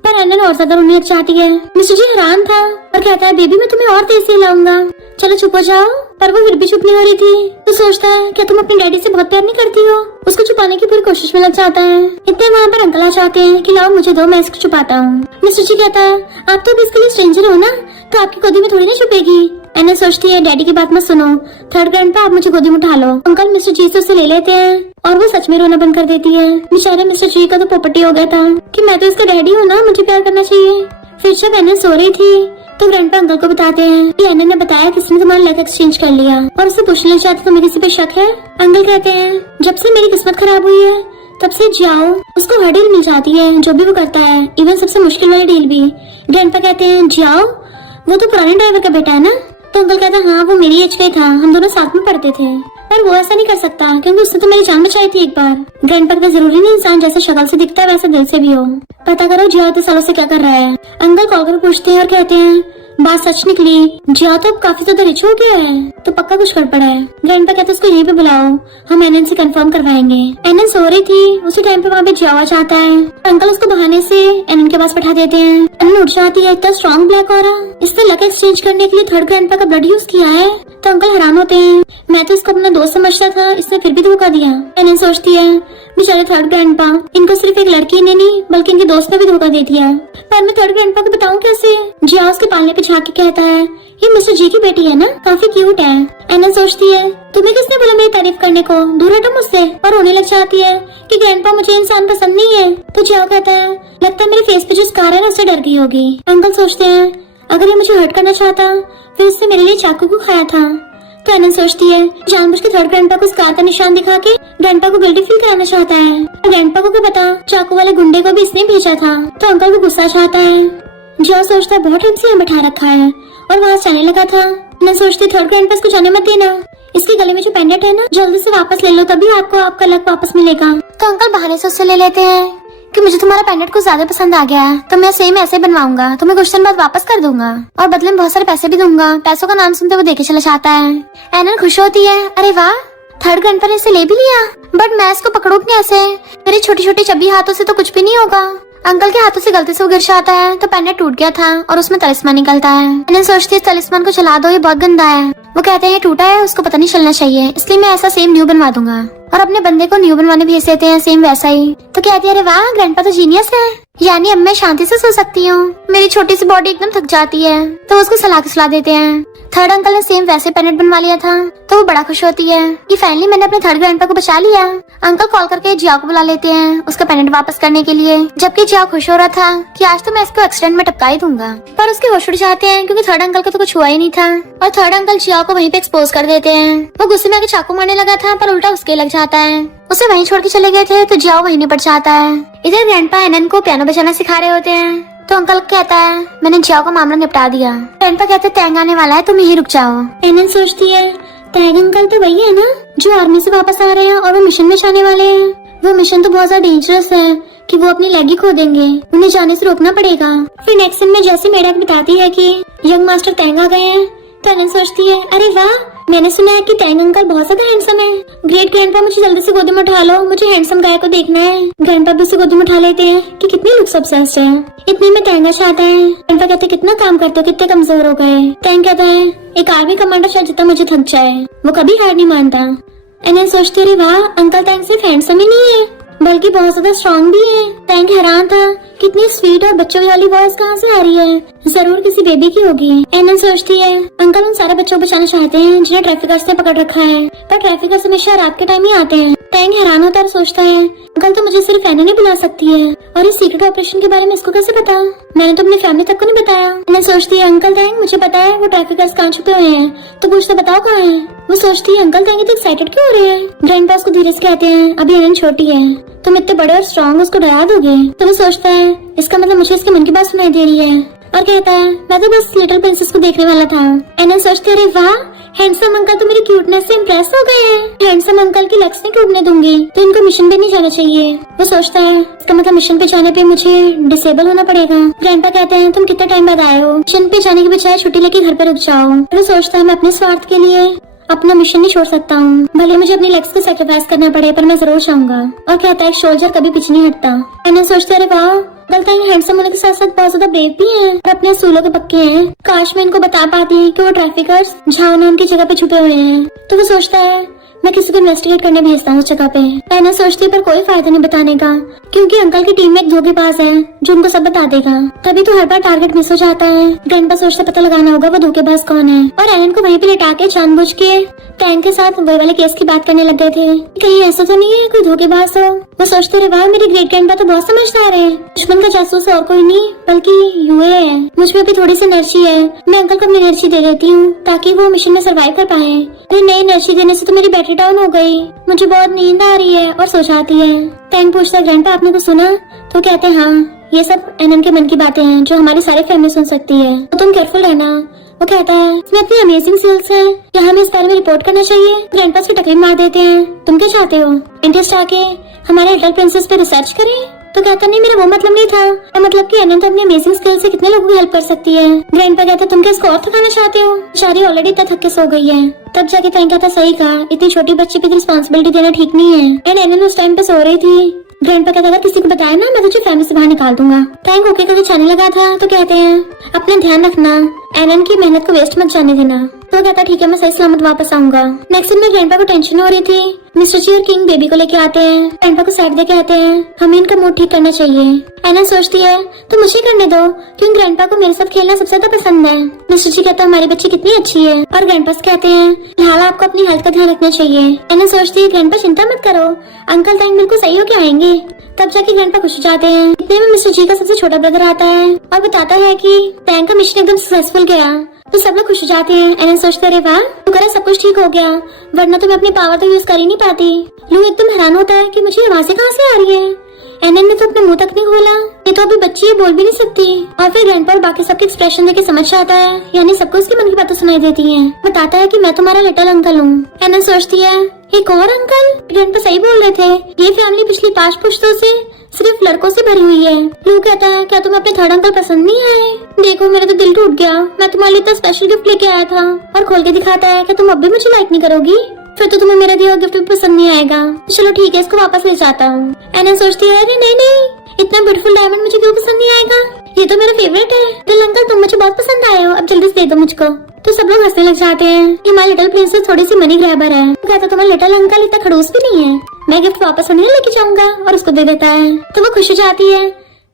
पर एनन और ज्यादा रोने लग जाती है। मिस्टर जी हैरान था और कहता है बेबी मैं तुम्हें और तेज से लाऊंगा, चलो चुप हो जाओ। पर वो फिर भी चुप नहीं हो रही थी। तो सोचता है क्या तुम अपने डैडी से बहुत प्यार नहीं करती हो? उसको छुपाने की पूरी कोशिश में लग जाता है। इतने वहाँ पर अंकल आ जाते हैं कि लाओ मुझे दो मैं इसको छुपाता हूँ। मिस्टर जी कहता है आप तो इसके लिए स्ट्रेंजर हो ना, तो आपकी गोदी में थोड़ी ना छुपेगी। एनन सोचती है डैडी की बात मत सुनो, थर्ड ग्रैंडपा आप मुझे गोदी में उठा लो। अंकल मिस्टर जी से उसे ले लेते हैं और वो सच में रोना बंद कर देती है। बेचारे मिस्टर जी का तो पोपटी हो गया था कि मैं तो इसका डैडी हूँ ना, मुझे प्यार करना चाहिए। फिर जब एनन सो रही थी तो ग्रैंडपा अंकल को बताते हैं कि एनन ने बताया किसी ने तुम्हारा लक एक्सचेंज कर लिया, और उससे पूछने लग जाते तुम्हें किसी पे शक है? अंकल कहते हैं जब से मेरी किस्मत खराब हुई है तब से जाओ उसको हर डील मिल जाती है जो भी वो करता है, इवन सबसे मुश्किल वाली डील भी। ग्रैंडपा कहते हैं जाओ वो तो पुराने ड्राइवर का बेटा है ना, तो अंकल कहता हाँ वो मेरी एज का ही था, हम दोनों साथ में पढ़ते थे। पर वो ऐसा नहीं कर सकता क्योंकि उसने तो मेरी जान बचाई थी एक बार। ग्रैंडपा का जरूरी नहीं इंसान जैसे शक्ल से दिखता है वैसे दिल से भी हो। पता करो जिया इतने सालों से क्या कर रहा है। अंकल कॉल कर पूछते हैं और कहते हैं बात सच निकली, जिया तो अब काफी ज्यादा रिच हो गया है, तो पक्का कुछ कर पड़ा है। ग्रैंडपा कहते उसको यहीं पे बुलाओ, हम एनन से कंफर्म करवाएंगे। एनन सो रही थी, उसी टाइम पे वहाँ पे जिया चाहता है। अंकल उसको बहाने से एनन के पास बैठा देते हैं। एनन उठ जाती है, इतना स्ट्रॉन्ग ब्लैक हो रहा, इसने लक एक्सचेंज करने के लिए थर्ड ग्रैंडपा का ब्लड यूज किया है। तो अंकल हैरान होते हैं, मैं तो इसको अपना दोस्त समझता था, इसने फिर भी धोखा दिया। एनन सोचती है बेचारे थर्ड ग्रैंडपा, इनको सिर्फ एक लड़की ने नहीं बल्कि इनके दोस्त ने भी धोखा दे दिया। पर मैं थर्ड ग्रैंडपा को बताऊं कैसे? जिया उसके पालने पे झांक के कहता है ये मिस्टर जी की बेटी है ना, काफी क्यूट है। एनन सोचती है तुम्हें किसने बोला मेरी तारीफ करने को, दूर हटो मुझसे। और रोने लग जाती है कि ग्रैंडपा मुझे इंसान पसंद नहीं है। तो जिया कहता है लगता है मेरे फेस पे जो स्कार है ना उससे डर गई होगी। अंकल सोचते हैं अगर ये मुझे हर्ट करना चाहता फिर उसने मेरे लिए चाकू को खाया था। तो एनन सोचती है जानबूझ के थर्ड ग्रैंडपा को स्कार का निशान दिखा के ग्रैंडपा को गिल्टी फील कराना चाहता है। ग्रैंडपा को क्या पता चाकू वाले गुंडे को भी इसने भेजा था। तो अंकल को गुस्सा चाहता है। जो सोचता है बहुत टाइम से यहाँ बैठा रखा है और वहाँ जाने लगा था। मैं सोचती थर्ड ग्रैंडपा को जाने मत देना, इसके गले में जो पेंडेंट है ना जल्दी से वापस ले लो, तभी आपको आपका लक वापस मिलेगा। तो अंकल बहाने से उससे ले लेते हैं कि मुझे तुम्हारा पेंडेंट कुछ ज्यादा पसंद आ गया है, तो मैं सेम ऐसे बनवाऊंगा, तुम्हें कुछ दिन बाद वापस कर दूंगा और बदले में बहुत सारे पैसे भी दूंगा। पैसों का नाम सुनते वो देके चला जाता है। एनन खुश होती है, अरे वाह थर्ड ग्रैंडपा ने इसे ले भी लिया, बट मैं इसको पकड़ू कैसे, मेरे छोटे छोटे चबी हाथों से तो कुछ भी नहीं होगा। अंकल के हाथों से गलती से वो गिर जाता है तो पेंडेंट टूट गया था और उसमें तलिस्मान निकलता है। एनन सोचती है तलिस्मान को चला दो, ये बहुत गंदा है। वो कहते हैं ये टूटा है, उसको पता नहीं चलना चाहिए, इसलिए मैं ऐसा सेम न्यू बनवा दूंगा। और अपने बंदे को न्यू बनवाने भेज देते हैं सेम वैसा ही। तो कहती है अरे वाह ग्रैंडपा तो जीनियस है, यानी अब मैं शांति से सो सकती हूँ, मेरी छोटी सी बॉडी एकदम थक जाती है। तो उसको सुला देते हैं। थर्ड अंकल ने सेम वैसे पेंडेंट बनवा लिया था तो वो बड़ा खुश होती है कि फाइनली मैंने अपने थर्ड ग्रैंडपा को बचा लिया। अंकल कॉल करके जिया को बुला लेते हैं उसका पेंडेंट वापस करने के लिए, जबकि जिया खुश हो रहा था कि आज तो मैं इसको एक्सीडेंट में टपका ही दूंगा। पर उसके होश उड़ जाते हैं क्योंकि थर्ड अंकल को तो कुछ हुआ ही नहीं था और थर्ड अंकल जिया को वहीं पे एक्सपोज कर देते हैं। वो गुस्से में आके चाकू मारने लगा था पर उल्टा उसके लग जाता है। उसे वहीं छोड़ के चले गए थे तो जिया वहीं निपट जाता है। इधर ग्रैंडपा एनन को पियानो बजाना सिखा रहे होते हैं। तो अंकल कहता है मैंने जिया को मामला निपटा दिया। ग्रैंडपा कहते तैंग आने वाला है, तुम यहीं रुक जाओ। एनन सोचती है तैंग अंकल तो वही है ना जो आर्मी से वापस आ रहे हैं और वो मिशन में जाने वाले हैं। वो मिशन तो बहुत ज्यादा डेंजरस है कि वो अपनी लेग ही खो देंगे, उन्हें जाने से रोकना पड़ेगा। फिर नेक्स्ट सीन में जैसे मेडक बताती है कि यंग मास्टर तैंग आ गए हैं तो एनन सोचती है अरे वाह मैंने सुना है कि तैंग अंकल बहुत ज्यादा हैंडसम है। ग्रेट ग्रैंडपा मुझे जल्दी से गोदी में उठा लो, मुझे हैंडसम गाय को देखना है। ग्रैंडपा भी उसे गोदी में उठा लेते हैं कि कितनी लुक्स ऑब्सेस्ड है, इतने में तैंग चाहता है। ग्रैंडपा कहते कितना काम करते हो, कितने कमजोर हो गए। तैंग कहता है एक आर्मी कमांडर शायद जितना मुझे थक जाए, वो कभी हार नहीं मानता। एनन सोचती रही वाह अंकल तैंग सिर्फ हैंडसम ही नहीं है बल्कि बहुत ज्यादा स्ट्रॉन्ग भी है। तैंग हैरान था कितनी स्वीट और बच्चों वाली वॉइस कहाँ से आ रही है, जरूर किसी बेबी की होगी। एनन सोचती है अंकल उन सारे बच्चों को बचाना चाहते हैं जिन्हें ट्रैफिकर्स ने पकड़ रखा है, पर ट्रैफिकर्स हमेशा रात के टाइम ही आते हैं। तैंग हैरान होता है, सोचता है अंकल तो मुझे सिर्फ एनन ही बुला सकती है और इस सीक्रेट ऑपरेशन के बारे में इसको कैसे पता, मैंने तो अपनी फैमिली तक को नहीं बताया। एनन सोचती है अंकल तैंग मुझे पता है वो ट्रैफिकर्स कहाँ छुपे हुए हैं, तो कुछ तो बताओ कहाँ है। वो सोचती है अंकल तैंग तो एक्साइटेड क्यों हो रहे हैं। ग्रैंडपा उसको धीरे से कहते हैं अभी एनन छोटी है, तुम इतने बड़े और स्ट्रॉन्ग उसको डरा दोगे। तो वो सोचता है इसका मतलब मुझे इसके मन की बात सुनाई दे रही है और कहता है मैं तो बस लिटिल प्रिंसेस को देखने वाला था। एनन सोचते अरे वाह हैंडसम अंकल तो मेरी क्यूटनेस से इम्प्रेस हो गए हैं, हैंडसम अंकल की लक्स नहीं टूटने दूंगी, तो इनको मिशन पे नहीं जाना चाहिए। वो सोचता है इसका मतलब मिशन पे जाने पे मुझे डिसेबल होना पड़ेगा। ग्रैंडपा कहते हैं तुम कितने टाइम बाद आए हो, मिशन पे जाने की बजाय छुट्टी लेके घर पे रुक जाओ। वो सोचता है मैं अपने स्वार्थ के लिए अपना मिशन नहीं छोड़ सकता हूँ, भले मुझे अपनी लेग्स को सैक्रिफाइस करना पड़े पर मैं जरूर चाहूंगा। और कहता है सोल्जर कभी पीछे नहीं हटता। मैंने सोचते अरे वाह गलता है हैंडसम होने के साथ साथ बहुत ज्यादा ब्रेव भी हैं और अपने असूलों के पक्के हैं। काश मैं इनको बता पाती कि वो ट्रैफिकर्स झाओ नाम की जगह पे छुपे हुए हैं। तो वो सोचता है मैं किसी को इन्वेस्टिगेट करने भेजता हूँ उस जगह पे। मैंने सोचती पर कोई फायदा नहीं बताने का क्योंकि अंकल की टीम में एक धोखेबाज है जो उनको सब बता देगा। तभी तो हर बार टारगेट मिस हो जाता है। ग्रैंडपा सोचते पता लगाना होगा वो धोखेबाज कौन है और एनन को वहीं पे लिटा के जानबूझ के टैंक के साथ वही वाले केस की बात करने लग गए थे। कहीं ऐसा तो नहीं है कोई धोखेबाज हो। वो सोचते रहे वाह मेरी ग्रेट ग्रैंडपा तो बहुत समझदार है, दुश्मन का जासूस और कोई नहीं बल्कि यूए है। मुझमें भी थोड़ी सी एनर्जी है, मैं अंकल को अपनी एनर्जी दे देती हूँ ताकि वो मिशन में सर्वाइव कर पाए। नई एनर्जी देने से तो मेरी बैटरी डाउन हो गई, मुझे बहुत नींद आ रही है और सो जाती है। टैंक पूछता है ग्रैंडपा आपने कुछ सुना? तो कहते हैं हाँ ये सब एनन के मन की बातें हैं जो हमारी सारी फैमिली सुन सकती है, तो तुम केयरफुल रहना। वो कहता है इसमें इतनी अमेजिंग स्किल्स है, क्या हमें इस बारे में रिपोर्ट करना चाहिए? ग्रैंडपा की टकली मार देते हैं। तुम क्या चाहते हो, इंटरेस्ट आके हमारे लिटिल प्रिंसेस पे रिसर्च करें? तो कहता नहीं, मेरा वो मतलब नहीं था, और मतलब कि एनन तो अपनी अमेजिंग स्किल से कितने लोगों की हेल्प कर सकती है। ग्रैंडपा कहता तुम क्या इसको और थकाना चाहते हो? शारी ऑलरेडी इतना थक के सो गई है। तब जाके तैंक कहता सही कहा, इतनी छोटी बच्ची पे रिस्पॉन्सिबिलिटी देना ठीक नहीं है। एंड एनन उस टाइम पे सो रही थी। ग्रैंडपा कहता था किसी को बताया ना, मैं तुझे फैमिली से बाहर निकाल दूंगा। टैंक ओके करके जाने लगा था तो कहते हैं अपना ध्यान रखना, एनन की मेहनत को वेस्ट मत जाने देना। तो कहता ठीक है, मैं सही सलामत वापस आऊंगा। नेक्स्ट दिन में ग्रैंडपा को टेंशन हो रही थी। मिस्टर जी और किंग बेबी को लेके आते हैं। ग्रैंडपा को साइड दे कहते हैं हमें इनका मूड ठीक करना चाहिए। एनन सोचती है तो मुझे करने दो, क्योंकि ग्रैंडपा को मेरे साथ खेलना सबसे ज्यादा पसंद है। मिस्टर जी कहता है हमारी बच्ची कितनी अच्छी है, और ग्रैंडपा से कहते हैं फिलहाल आपको अपनी हेल्थ का ध्यान रखना चाहिए। एनन सोचती है ग्रैंडपा चिंता मत करो, अंकल टैंक बिल्कुल सही होके आएंगे। तब जाके ग्रैंडपा खुश हो जाते हैं। इतने में मिस्टर जी का सबसे छोटा ब्रदर आता है और बताता है कि टैंक का मिशन एकदम सक्सेसफुल गया। तो सब लोग खुश हो जाते हैं। एनन सोचते रहे वाह शुक्र है सब कुछ ठीक हो गया, वरना तो मैं अपनी पावर तो यूज कर ही नहीं पाती। लू एकदम हैरान होता है कि मुझे आवाजें कहाँ से आ रही है। एनन ने तो अपने मुंह तक नहीं खोला, ये तो अभी बच्ची है, बोल भी नहीं सकती। और फिर ग्रैंडपा और बाकी सबके एक्सप्रेशन देख के समझ जाता है, यानी सबको उसकी मन की बातें सुनाई देती हैं। बताता है कि मैं तुम्हारा लिटिल अंकल हूँ। एनन सोचती है एक और अंकल? ग्रैंडपा सही बोल रहे थे, ये फैमिली पिछली 5 पुश्तों से सिर्फ लड़कों से भरी हुई है। लू कहता है क्या तुम्हें अपने थर्ड अंकल पसंद नहीं आए? देखो मेरा तो दिल टूट गया, मैं तुम्हारे लिए इतना स्पेशल गिफ्ट लेके आया था। और खोल के दिखाता है कि तुम अब भी मुझे लाइक नहीं करोगी, फिर तो तुम्हें मेरा दिया गिफ्ट भी पसंद नहीं आएगा। चलो ठीक है, इसको वापस ले जाता हूँ। एनन सोचती है अरे नहीं नहीं, इतना ब्यूटीफुल डायमंड मुझे क्यों पसंद नहीं आएगा, ये तो मेरा फेवरेट है। लिटिल अंकल तुम मुझे बहुत पसंद आए हो, अब जल्दी से दे दो मुझको। तो सब लोग हंसने लग जाते हैं। हमारी लिटिल प्रिंसेस थोड़ी सी मनी ग्रैबर है। कहता तुम्हारा लिटिल अंकल इतना खड़ूस भी नहीं है, मैं गिफ्ट वापस उन्हें लेके जाऊंगा, और उसको दे देता है। तो वो खुश हो जाती है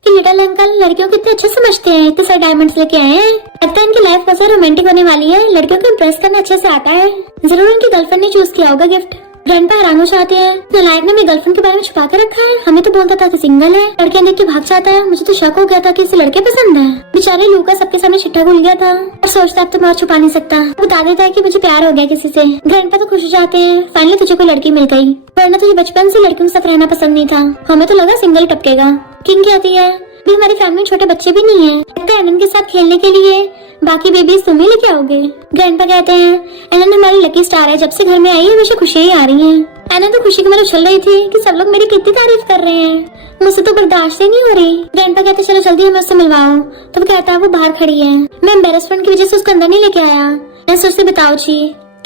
कि लिटिल अंकल लड़कियों को इतने अच्छे समझते हैं, इतने सारे डायमंड्स लेके आए हैं। लगता है इनकी लाइफ बहुत रोमांटिक होने वाली है, लड़कियों को इम्प्रेस करना अच्छे से आता है। जरूर उनकी गर्लफ्रेंड ने चूज किया होगा गिफ्ट। ग्रैंडपा हैरान हो जाते हैं, नालायक ने मेरी गर्लफ्रेंड के बारे में छुपा के रखा है, हमें तो बोलता था कि सिंगल है। लड़कियां देख के भाग जाता है। मुझे तो शक हो गया था कि इसे लड़के पसंद है। बेचारे लू का सबके सामने चिट्ठा खुल गया था और सोचता अब तो मैं और छुपा नहीं सकता। बता देता है कि मुझे प्यार हो गया किसी से। ग्रैंडपा तो खुश हो जाते हैं, फाइनली तुझे कोई लड़की मिल गई, वरना तुझे बचपन से लड़कियों के साथ रहना पसंद नहीं था, हमें तो लगा सिंगल टपकेगा। किंग कहती है भी हमारी फैमिली में छोटे बच्चे भी नहीं है, लगता है एनन के साथ खेलने के लिए बाकी बेबीज तुम ही लेके आओगे। ग्रैंडपा कहते हैं एनन हमारी लकी स्टार है, जब से घर में आई है हमेशा खुशियां ही आ रही हैं। एनन तो खुशी के मारे उछल रही थी कि सब लोग मेरी कितनी तारीफ कर रहे हैं, मुझसे तो बर्दाश्त ही नहीं हो रही। ग्रैंडपा कहते चलो जल्दी हमें उससे मिलवाओ। तो वो कहता है वो बाहर खड़ी है, मैं एम्बेरसमेंट की वजह से उसको अंदर नहीं लेके आया। मैं सोचते बताओ जी,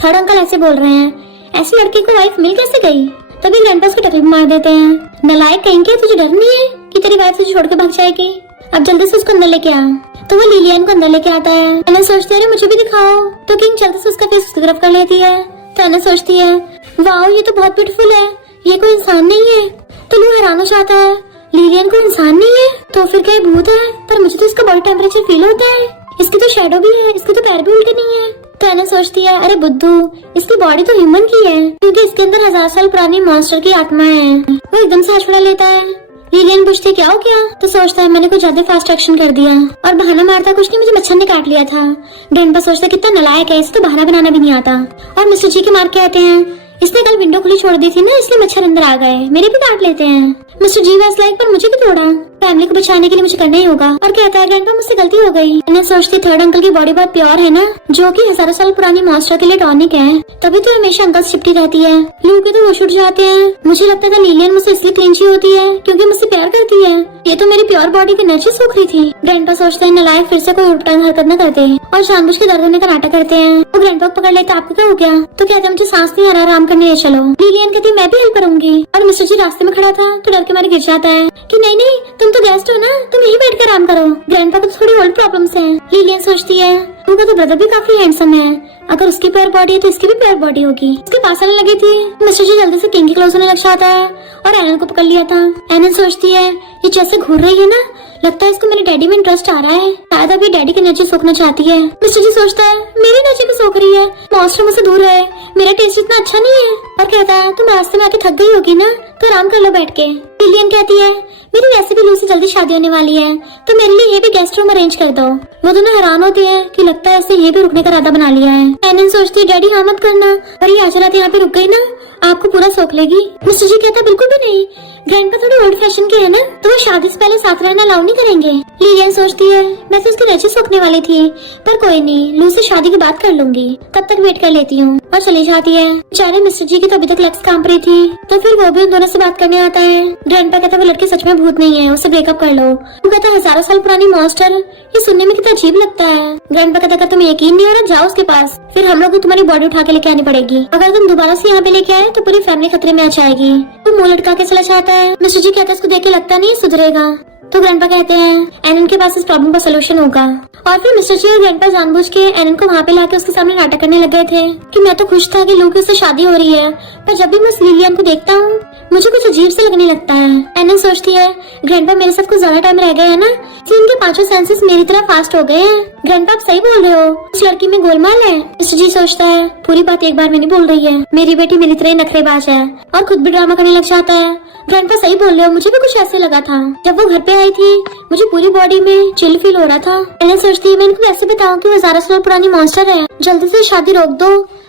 थर्ड अंकल ऐसे बोल रहे हैं, ऐसी लड़की को वाइफ मिल कैसे गई? तभी ग्रैंडपा उसको टकली मार देते हैं, नालायक कहीं के, तुझे डर नहीं है कि तेरी वाइफ तुझे छोड़ के भाग जाएगी? अब जल्दी से उसको अंदर लेके आ। तो वो लिलियन को अंदर लेके आता है। एनन सोचती है मुझे भी दिखाओ। तो किंग जल्दी से उसका फेस उसकी तरफ कर लेती है। तो एनन सोचती है वाओ ये तो बहुत ब्यूटीफुल है, ये कोई इंसान नहीं है। तो लू हैरान हो जाता है, लिलियन कोई इंसान नहीं है तो फिर क्या भूत है? पर मुझे तो इसका बॉडी टेम्परेचर फील होता है, इसकी तो शैडो भी है, इसके तो पैर भी उल्टे नहीं है। तो एनन सोचती है अरे बुद्धू, इसकी बॉडी तो ह्यूमन की है, क्योंकि इसके अंदर 1000 साल पुरानी मॉन्स्टर की आत्मा है। वो एकदम से हंस लेता है। लिलियन पूछती क्या हो गया? तो सोचता है मैंने कुछ ज्यादा फास्ट एक्शन कर दिया, और बहाना मारता कुछ नहीं, मुझे मच्छर ने काट लिया था। ग्रैंडपा सोचता कितना नालायक है, इसे तो बहाना बनाना भी नहीं आता। और मिस्टर जी के मार के आते हैं, इसने कल विंडो खुली छोड़ दी थी ना, इसलिए मच्छर अंदर आ गए, मेरे भी काट लेते हैं। मिस्टर जी वैस लाइक पर मुझे भी तोड़ा, फैमिली को बचाने के लिए मुझे करना ही होगा। और कहता है ग्रैंडपा मुझसे गलती हो गई। मैंने सोचती थर्ड अंकल की बॉडी बहुत प्योर है ना, जो कि 1000 साल पुरानी मॉन्स्टर के लिए टॉनिक है, तभी तो हमेशा अंकल से चिपटी रहती है। लू के तो होश उठ जाते हैं। मुझे लगता था लिलियन मुझसे इसलिए क्लिंची होती है क्योंकि मुझसे प्यार करती है, ये तो मेरी प्योर बॉडी की एनर्जी सूख रही थी। ग्रैंडपा सोचते हैं नालायक फिर से कोई उल्टा हरकत न करते और जानबूझ के दर्द होने का नाटक करते हैं। वो ग्रैंडपा पकड़ लेते आपको क्या हो गया? तो कहते मुझे सांस नहीं आ रहा, आराम करने ले चलो। लिलियन कहती मैं भी हेल्प करूंगी, और मिस्टर जी रास्ते में खड़ा था तो डर के मारे गिर जाता है कि नहीं नहीं तुम तो गेस्ट हो ना, तुम यहीं बैठ कर आराम करो। ग्रैंडपा को थोड़ी ओल्ड प्रॉब्लम्स हैं। लिलियन सोचती है उनका तो ब्रदर भी काफी हैंडसम है, अगर उसकी प्योर बॉडी है तो इसकी भी प्योर बॉडी होगी। उसके पास आने लगी थी, मिस्टर जी जल्दी से किंग के क्लोज होने लग जाता है और एनन को पकड़ लिया था। एनन सोचती है ये जैसे घूर रही है ना, लगता है इसको मेरे डैडी में इंटरेस्ट आ रहा है, शायद अभी डैडी की एनर्जी सोखना चाहती है। मिस्टर जी सोचता है मेरी एनर्जी भी सोख रही है, मॉन्स्टर मुझसे दूर है, मेरा टेस्ट इतना अच्छा नहीं है। और कहता है तुम रास्ते में आके थक गई होगी ना, तो आराम कर लो बैठ के। लिलियन कहती है मेरी वैसे भी लू से जल्दी शादी होने वाली है, तो मेरे लिए ये भी गेस्ट रूम अरेंज कर दो। वो दोनों हैरान होते हैं कि लगता है इसे ये भी रुकने का इरादा बना लिया है। एनन सोचती है डैडी हाँ मत करना, पर ये आज रात यहाँ पे रुक गई ना आपको पूरा सोख लेगी। मिस्टर जी कहता बिल्कुल भी नहीं, ग्रैंडपा थोड़े ओल्ड फैशन के है ना, तो वो शादी से पहले साथ रहना अलाउ नहीं करेंगे। लिलियन सोचती है मैं तो उसके रचे सोखने वाली थी, पर कोई नहीं, लू से शादी की बात कर लूंगी, तब तक वेट कर लेती हूँ, और चली जाती है। बेचारे मिस्टर जी की तो अभी तक लक्स काम रही थी, तो फिर वो भी उन दोनों से बात करने आता है। ग्रैंडपा कहता वो लड़की सच में भूत नहीं है, उससे ब्रेकअप कर लो। वो कहता हजारों साल पुरानी मॉन्स्टर, ये सुनने में कितना अजीब लगता है। ग्रैंडपा कहता तुम्हें यकीन नहीं हो रहा, जाओ उसके पास, फिर हम लोग को तुम्हारी बॉडी उठा के लेके आनी पड़ेगी। अगर तुम दोबारा से यहाँ पे लेके आए तो पूरी फैमिली खतरे में आ जाएगी। वो मुंह लटका के चला जाता है। मिस्टर जी कहता है इसको देख के लगता नहीं सुधरेगा, तो ग्रैंडपा कहते हैं एनन के पास इस प्रॉब्लम का सोल्यूशन होगा। और फिर मिस्टर जी और ग्रैंडपा जानबूझ के एनन को वहाँ पे लाके उसके सामने नाटक करने लग गए थे कि मैं तो खुश था कि लू की उससे शादी हो रही है, पर जब भी मैं उस लिलियन को देखता हूँ मुझे कुछ अजीब से लगने लगता है। एनन सोचती है ग्रैंडपा मेरे साथ कुछ ज्यादा टाइम रह गया है ना, इसलिए इनके पांचों सेंसेस मेरी तरह फास्ट हो गए हैं। ग्रैंडपा आप सही बोल रहे हो, उस लड़की में गोलमाल है। मिस्टर जी सोचता है पूरी बात एक बार में नहीं बोल रही है, मेरी बेटी मेरी तरह ही नखरेबाज है, और खुद भी ड्रामा करने लग जाता है। ग्रैंडपा सही बोल रहे हो, मुझे भी कुछ ऐसे लगा था जब वो घर पे आई थी, मुझे पूरी बॉडी में चिल फील हो रहा था। एनन सोचती है मैं इनको कैसे बताऊं कि वो 1000 साल पुरानी मॉन्स्टर है, जल्दी से शादी रोक दो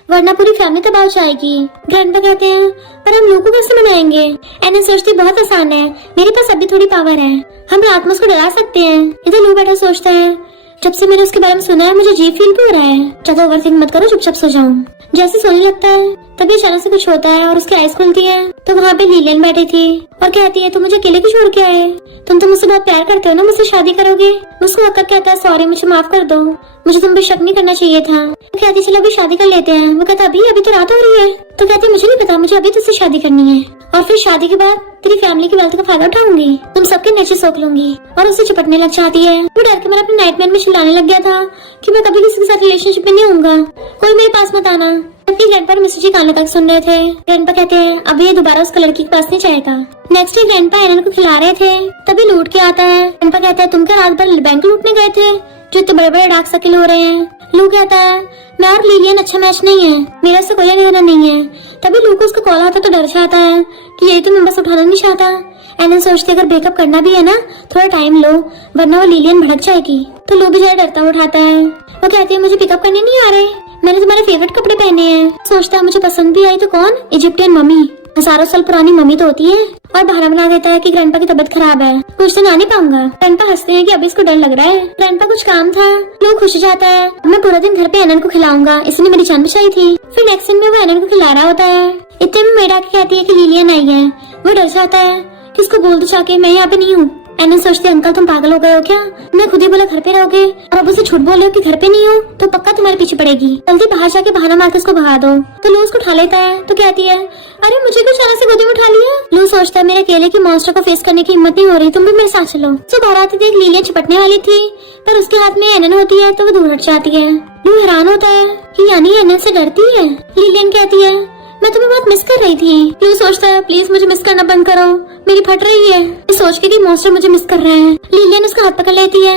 वरना पूरी फैमिली तबाह हो जाएगी। ग्रैंडपा कहते हैं पर हम लोगों को कैसे मनाएंगे। एनन सोचती बहुत आसान है, मेरे पास अभी थोड़ी पावर है, हम रात में उसको डरा सकते हैं। इधर लू बैठा सोचता है जब से मैंने उसके बारे में सुना है मुझे अजीब फील भी हो रहा है, ज्यादा ओवरथिंक मत करो, चुपचाप सो जाओ। जैसे सोने लगता है तभी अचानक से कुछ होता है और उसकी आईज खुलती है, तो वहाँ पे लिलियन बैठी थी और कहती है तुम मुझे अकेले क्यों छोड़ के आए, तुम तो मुझसे बहुत प्यार करते हो ना, मुझसे शादी करोगे। उसको आकर कहता है सॉरी मुझे माफ कर दो, मुझे तुम पे शक नहीं करना चाहिए था। वो कहती चलो अभी शादी कर लेते हैं। वो कहता अभी तो रात हो रही है। तो कहती मुझे नहीं पता, मुझे अभी तुझसे शादी करनी है, और फिर शादी के बाद तेरी फैमिली की वेल्थ का फायदा उठाऊंगी, तुम सबके नीचे सोख लूंगी। और उसे चिपटने लग जाती है। वो डर के मैंने अपने नाइटमेयर में चिल्लाने लग गया था कि मैं कभी किसी के साथ रिलेशनशिप में नहीं होऊंगा, कोई मेरे पास मत आना। जबकि ग्रैंडपा और मिस्टर जी कान लगा सुन रहे थे। ग्रैंडपा कहते हैं अब ये दोबारा उसका लड़की के पास नहीं जाएगा। नेक्स्ट डे ग्रैंडपा एनन को खिला रहे थे, तभी लूट के आता है। ग्रैंडपा कहता है तुम क्या रात भर बैंक लूटने गए थे जो इतने बड़े बड़े डाक सर्किल हो रहे हैं। लू कहता है मैं और लिलियन अच्छा मैच नहीं है, मेरा से कोई लेना नहीं है। तभी लू को उसका कॉल आता तो डर जाता है कि यही तो मैं बस उठाना नहीं चाहता। एनन सोचते अगर ब्रेकअप करना भी है ना थोड़ा टाइम लो, वरना वो लिलियन भड़क जाएगी। तो लू भी जरा डरता उठाता है। वो कहती है मुझे पिकअप करने नहीं आ रहे, मैंने तुम्हारे फेवरेट कपड़े पहने हैं। सोचता है मुझे पसंद भी आई तो कौन, इजिप्टियन मम्मी, 1000 साल पुरानी मम्मी तो होती है। और बहाना बना देता है कि ग्रैंडपा की तबीयत खराब है, कुछ दिन आ नहीं पाऊंगा। ग्रैंडपा हंसते हैं कि अभी इसको डर लग रहा है। ग्रैंडपा कुछ काम था, लोग खुश जाता है मैं पूरा दिन घर पे एनन को खिलाऊंगा, इसने मेरी जान बचाई थी। फिर नेक्स्ट दिन में वो एनन को खिला रहा होता है। इतने में मेड आके कहती है कि लिलियन आई है। वो डर जाता है कि इसको बोल दो जाके मैं यहाँ पे नहीं हूँ। एनन सोचते अंकल तुम पागल हो गए हो क्या, मैं खुद ही बोला घर पे रहोगे और अब उसे झूठ बोल रहे हो कि घर पे नहीं हो, तो पक्का तुम्हारे पीछे पड़ेगी, जल्दी बाहर जाके बहाना मार के उसको भगा दो। तो लू उसको उठा लेता है। तो कहती है अरे मुझे क्यों अचानक से गोदी में उठा लिया। लू सोचता है मेरे अकेले की मॉन्स्टर को फेस करने की हिम्मत नहीं हो रही, तुम भी मेरे साथ चलो। तो बाहर आती देख लिलियन चिपटने वाली थी, पर उसके हाथ में एनन होती है तो वो दूर हट जाती है। लू हैरान होता है कि यानी एनन से डरती है। लिलियन कहती है मैं तुम्हें बहुत मिस कर रही थी। लू सोचता है प्लीज मुझे मिस करना बंद करो, मेरी फट रही है। ये सोच के कि मॉन्स्टर मुझे मिस कर रहा है। लिलियन उसका हाथ पकड़ लेती है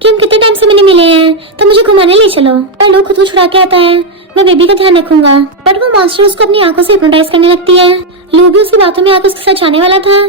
कि हम कितने टाइम से मैंने मिले हैं, तो मुझे घुमाने ले चलो। पर लू खुद को छुड़ा के आता है मैं बेबी का ध्यान रखूंगा। बट वो मॉन्स्टर उसको अपनी आंखों से हिप्नोटाइज करने लगती है। लू भी उसकी बातों में आकर उसके साथ जाने वाला था,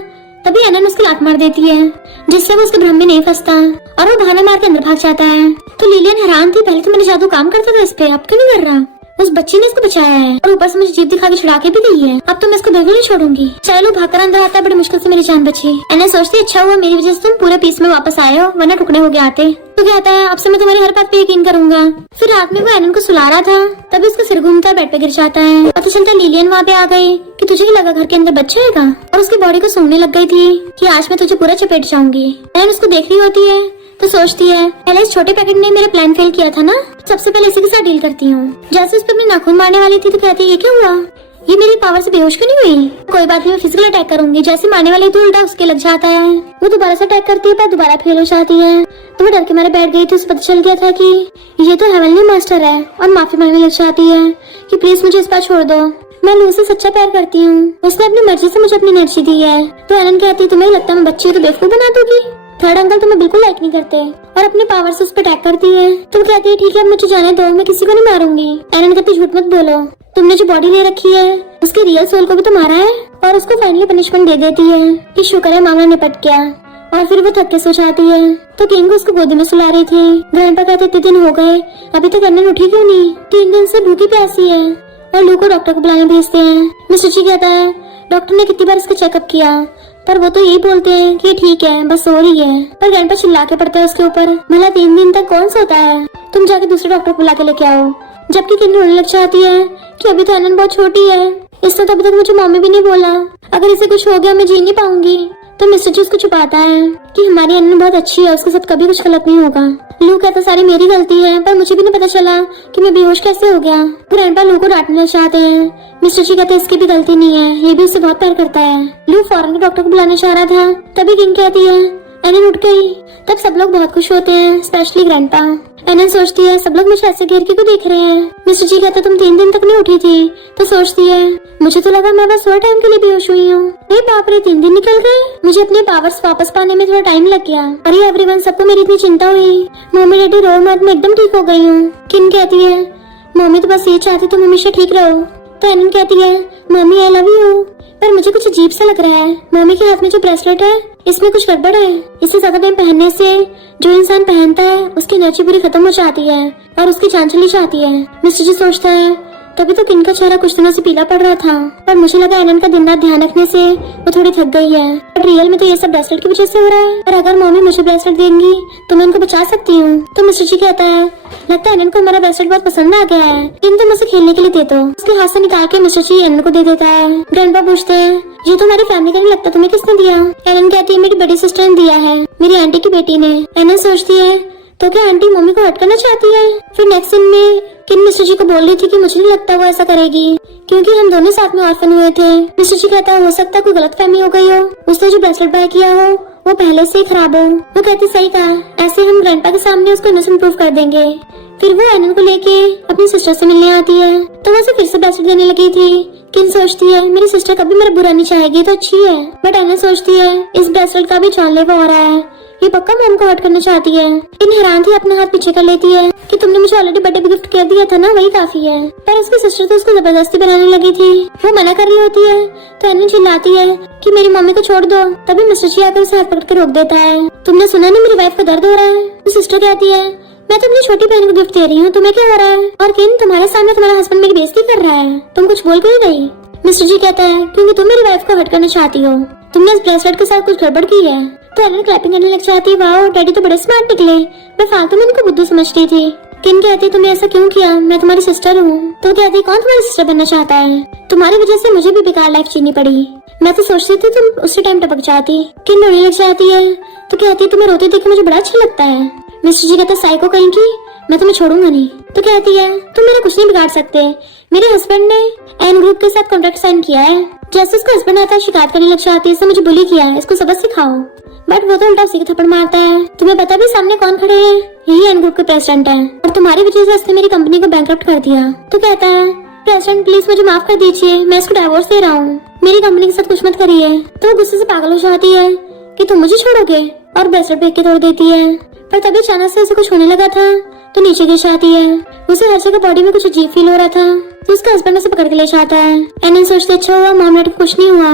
तभी एनन उसकी लात मार देती है, जिससे वो उसके भ्रम में नहीं फंसता और वो बहाना मार के अंदर भाग जाता है। तो लिलियन हैरान थी, पहले तो मेरे जादू काम करता था इस पे, अब क्यों नहीं कर रहा। उस बच्ची ने इसको बचाया है और ऊपर से मुझे जीप दिखा के छुड़ा के भी गई है, अब तो मैं इसको बिल्कुल नहीं छोड़ूंगी। चलो भागकर अंदर आता है, बड़ी मुश्किल से मेरी जान बची। एनन सोचती अच्छा हुआ मेरी वजह से तुम पूरे पीस में वापस आए हो, वरना टुकड़े हो गए आते। तो कहता है अब से मैं तुम्हारी हर बात पे यकीन करूंगा। फिर रात में वो एनन को सुला रहा था, तभी उसका सिर घूमता है, बेड पे गिर जाता है। पता चलता लिलियन वहाँ पे आ गई कि तुझे क्या लगा घर के अंदर बच्चा आएगा, और उसकी बॉडी को सूंघने लग गई थी कि आज मैं तुझे पूरा चपेट जाऊंगी। एनन उसको देख रही होती है तो सोचती है पहले इस छोटे पैकेट ने मेरा प्लान फेल किया था ना, सबसे पहले इसी के साथ डील करती हूँ। जैसे उस पर अपने नाखून मारने वाली थी तो कहती है ये क्या हुआ, ये मेरी पावर से बेहोश क्यों नहीं हुई। कोई बात नहीं मैं फिजिकल अटैक करूंगी। जैसे मारने वाली तो उल्टा उसके लग जाता है। वो दोबारा से अटैक करती है पर दोबारा फेल हो जाती है। तो वो डर के मारे बैठ गई थी, उसे पता चल गया था कि ये तो हेवनली मास्टर है और माफी मांगने लग जाती है कि प्लीज मुझे इस बार छोड़ दो, मैं लू से सच्चा प्यार करती हूँ, उसने अपनी मर्जी से मुझे अपनी एनर्जी दी है। तो एनन कहती तुम्हें लगता है मैं बच्ची तो बेवकूफ बना दूंगी। थर्ड अंकल तुम्हें बिल्कुल लाइक नहीं करते और अपने पावर से उस पर अटैक करती है। तुम कहती है ठीक है अब मुझे जाने दो, मैं किसी को नहीं मारूंगी। एरन कहती झूठ मत बोलो, तुमने जो बॉडी ले रखी है उसके रियल सोल को भी तो मारा है। और उसको फाइनली पनिशमेंट दे देती है कि शुक्र है मामला निपट गया। और फिर वो थक के सो जाती है तो किंग को उसको गोदी में सुला रही थी। ग्रैंडपा कहते इतने दिन हो गए अभी तक एरन उठी क्यों नहीं, 3 दिन से भूखी प्यासी है। और लू को डॉक्टर को बुलाने भेजते हैं। मिस्टर जी कहता है डॉक्टर ने कितनी बार इसका चेकअप किया पर वो तो यही बोलते हैं कि ठीक है बस सो रही है। पर ग्रैंडपा चिल्ला के पड़ता है उसके ऊपर, भला 3 दिन तक कौन सोता है, तुम जाके दूसरे डॉक्टर को बुला के लेके आओ। जबकि किंग रोने लग जाती है कि अभी तो एरन बहुत छोटी है, इसने तो अभी तक मुझे मम्मी भी नहीं बोला, अगर इसे कुछ हो गया मैं जी नहीं पाऊंगी। तो मिस्टर जी उसको छुपाता है कि हमारी एरन बहुत अच्छी है, उसके साथ कभी कुछ गलत नहीं होगा। लू कहता सारी मेरी गलती है पर मुझे भी नहीं पता चला कि मैं बेहोश कैसे हो गया। ग्रैंडपा लू को डांटना चाहते हैं। मिस्टर जी कहते इसकी भी गलती नहीं है, ये भी उससे बहुत प्यार करता है। लू फौरन डॉक्टर को बुलाना चाह रहा था तभी किंग कहती है एरन उठ गई। तब सब लोग बहुत खुश होते हैं, स्पेशली ग्रैंडपा। एरन सोचती है सब लोग मुझे ऐसे घेर के क्यों देख रहे हैं। मिस्टर जी कहते तुम 3 दिन तक नहीं उठी थी। तो सोचती है मुझे तो लगा मैं बस थोड़ा टाइम के लिए बेहोश हुई हूँ। अरे बाप रे 3 दिन निकल गए, मुझे अपने पावर्स वापस पाने में थोड़ा टाइम लग गया। अरे एवरीवन सबको मेरी इतनी चिंता हुई, मम्मी डैडी रो मत, मैं एकदम ठीक हो गई हूँ। किन कहती है मम्मी तो बस ये चाहती तुम हमेशा ठीक रहो। तो एरन कहती है मम्मी आई लव यू, पर मुझे कुछ अजीब सा लग रहा है। मम्मी के हाथ में जो ब्रेसलेट है इसमें कुछ गड़बड़ है, इसे ज्यादा टाइम पहनने से जो इंसान पहनता है उसकी एनर्जी पूरी खत्म हो जाती है और उसकी जान चली जाती है। मिस्टर जी सोचता है तभी तो किन का चेहरा कुछ दिनों से पीला पड़ रहा था, पर मुझे लगा एरन का दिन रात ध्यान रखने से वो थोड़ी थक गई है। बट रियल में तो ये सब ब्रेसलेट की वजह से हो रहा है, और अगर मम्मी मुझे ब्रेसलेट देंगी तो मैं उनको बचा सकती हूँ। तो मिस्टर जी कहता है लगता है एरन को हमारा ब्रेसलेट बहुत पसंद आ गया है, किन तुम उसे खेलने के लिए दे दो। उसके हाथ से निकाल के मिस्टर जी एरन को दे देता है। ग्रैंडपा पूछते हैं ये तो हमारी फैमिली का नहीं लगता, तुम्हें किसने दिया। एरन कहती है मेरी बड़ी सिस्टर ने दिया है, मेरी आंटी की बेटी ने। एरन सोचती है तो क्या आंटी मम्मी को हर्ट करना चाहती है। फिर नेक्स्ट सीन में किन मिस्टर जी को बोल रही थी कि मुझे नहीं लगता वो ऐसा करेगी क्योंकि हम दोनों साथ में ऑर्फन हुए थे। मिस्टर जी कहता है हो सकता है कोई गलतफहमी हो गई हो, उसने जो ब्रेसलेट बाय किया हो वो पहले से ही खराब हो। वो कहती सही कहा, ऐसे हम ग्रैंडपा के सामने उसको इनोसेंट प्रूफ कर देंगे। फिर वो एरन को लेके अपनी सिस्टर से मिलने आती है तो वो उसे फिर से ब्रेसलेट देने लगी थी। किन सोचती है मेरी सिस्टर कभी मेरा बुरा नहीं चाहेगी तो अच्छी है। बट एरन सोचती है इस ब्रेसलेट का भी जानलेवा हो रहा है, ये पक्का मॉम को हर्ट करना चाहती है। इन हैरान थी अपना हाथ पीछे कर लेती है कि तुमने मुझे ऑलरेडी बर्थडे पे गिफ्ट कर दिया था ना, वही काफी है। पर उसकी सिस्टर तो उसको जबरदस्ती बनाने लगी थी, वो मना कर रही होती है तो एरन चिल्लाती है कि मेरी मम्मी को छोड़ दो। तभी मिस्टर जी आकर उसे हाथ पकड़ के रोक देता है। तुमने सुना नहीं मेरी वाइफ को दर्द हो रहा है। तो सिस्टर कहती है मैं तो अपनी छोटी बहन को गिफ्ट दे रही हूँ, तुम्हें क्या हो रहा है। और किन तुम्हारे सामने तुम्हारा हस्बैंड मेरी बेइज्जती कर रहा है, तुम कुछ बोल क्यों नहीं। मिस्टर जी कहता है क्योंकि तुम मेरी वाइफ को हर्ट करना चाहती हो, तुमने इस ब्रेसलेट के साथ कुछ गड़बड़ की है। तो एरन क्लैपिंग करने लग जाती है, वाओ डैडी तो बड़े स्मार्ट निकले, मैं फालतू में इनको बुद्धू समझती थी। किन कहती तुमने ऐसा क्यों किया, मैं तुम्हारी सिस्टर हूँ। तो कहती कौन तुम्हारी सिस्टर बनना चाहता है, तुम्हारी वजह से मुझे भी बेकार लाइफ जीनी पड़ी, मैं तो सोचती थी तुम उसी टाइम टपक जाती। किन रोने लग जाती है तो कहती तुम्हें रोते देख मुझे बड़ा अच्छा लगता है। मिस्टर जी कहते साइको कहीं की, मैं तुम्हें छोड़ूंगा नहीं। तो कहती है तुम मेरा कुछ नहीं बिगाड़ सकते, मेरे हस्बैंड ने एन ग्रुप के साथ कॉन्ट्रैक्ट साइन किया है। जैसे उसका हस्बैंड आता है शिकायत करने लग जाती है, इसने मुझे बुली किया है, इसको सबक सिखाओ। बट वो तो उल्टा उसी को थप्पड़ मारता है। तुम्हें पता भी सामने कौन खड़े हैं, यही एन ग्रुप के प्रेसिडेंट है और तुम्हारी वजह से इसने मेरी कंपनी को बैंकरप्ट कर दिया। तो कहता है प्रेसिडेंट प्लीज मुझे माफ कर दीजिए, मैं इसको डिवोर्स दे रहा हूँ, मेरी कंपनी के साथ कुछ मत करिए। तो वो गुस्से से पागल हो जाती है कि तुम मुझे छोड़ोगे और ब्रेसलेट फेंक के तोड़ देती है। पर तभी अचानक से उसे कुछ होने लगा था तो नीचे गिर जाती है। उसे हर जगह बॉडी में कुछ अजीब फील हो रहा था तो उसका हस्बैंड उसे पकड़ के ले जाता है। एरन सोचते अच्छा हुआ मॉम डैडी को कुछ नहीं हुआ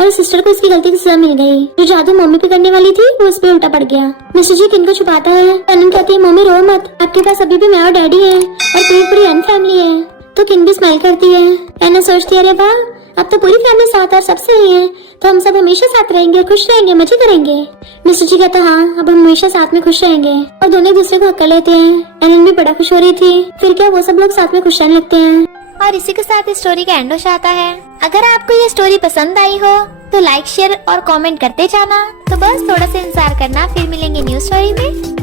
और सिस्टर को इसकी गलती की सजा मिल गई। जो जादू मम्मी पे करने वाली थी वो उस पे उल्टा पड़ गया। मिस्टर जी किन को छुपाता है। एरन कहती है मम्मी रो मत, आपके पास अभी भी मैं और डैडी है और पूरी एन फैमिली है। तो किन भी स्माइल करती है। एरन सोचती है अरे वाह अब तो पूरी फैमिली साथ और सब सही है, तो हम सब हमेशा साथ रहेंगे, खुश रहेंगे, मजे करेंगे। मिस्टर जी कहता हाँ अब हम हमेशा साथ में खुश रहेंगे और दोनों एक दूसरे को हक कर लेते हैं। एरन भी बड़ा खुश हो रही थी। फिर क्या वो सब लोग साथ में खुश रहने लगते हैं। और इसी के साथ इस स्टोरी का एंड हो जाता है। अगर आपको ये स्टोरी पसंद आई हो तो लाइक शेयर और कमेंट करते जाना। तो बस थोड़ा सा इंतजार करना, फिर मिलेंगे न्यू स्टोरी में।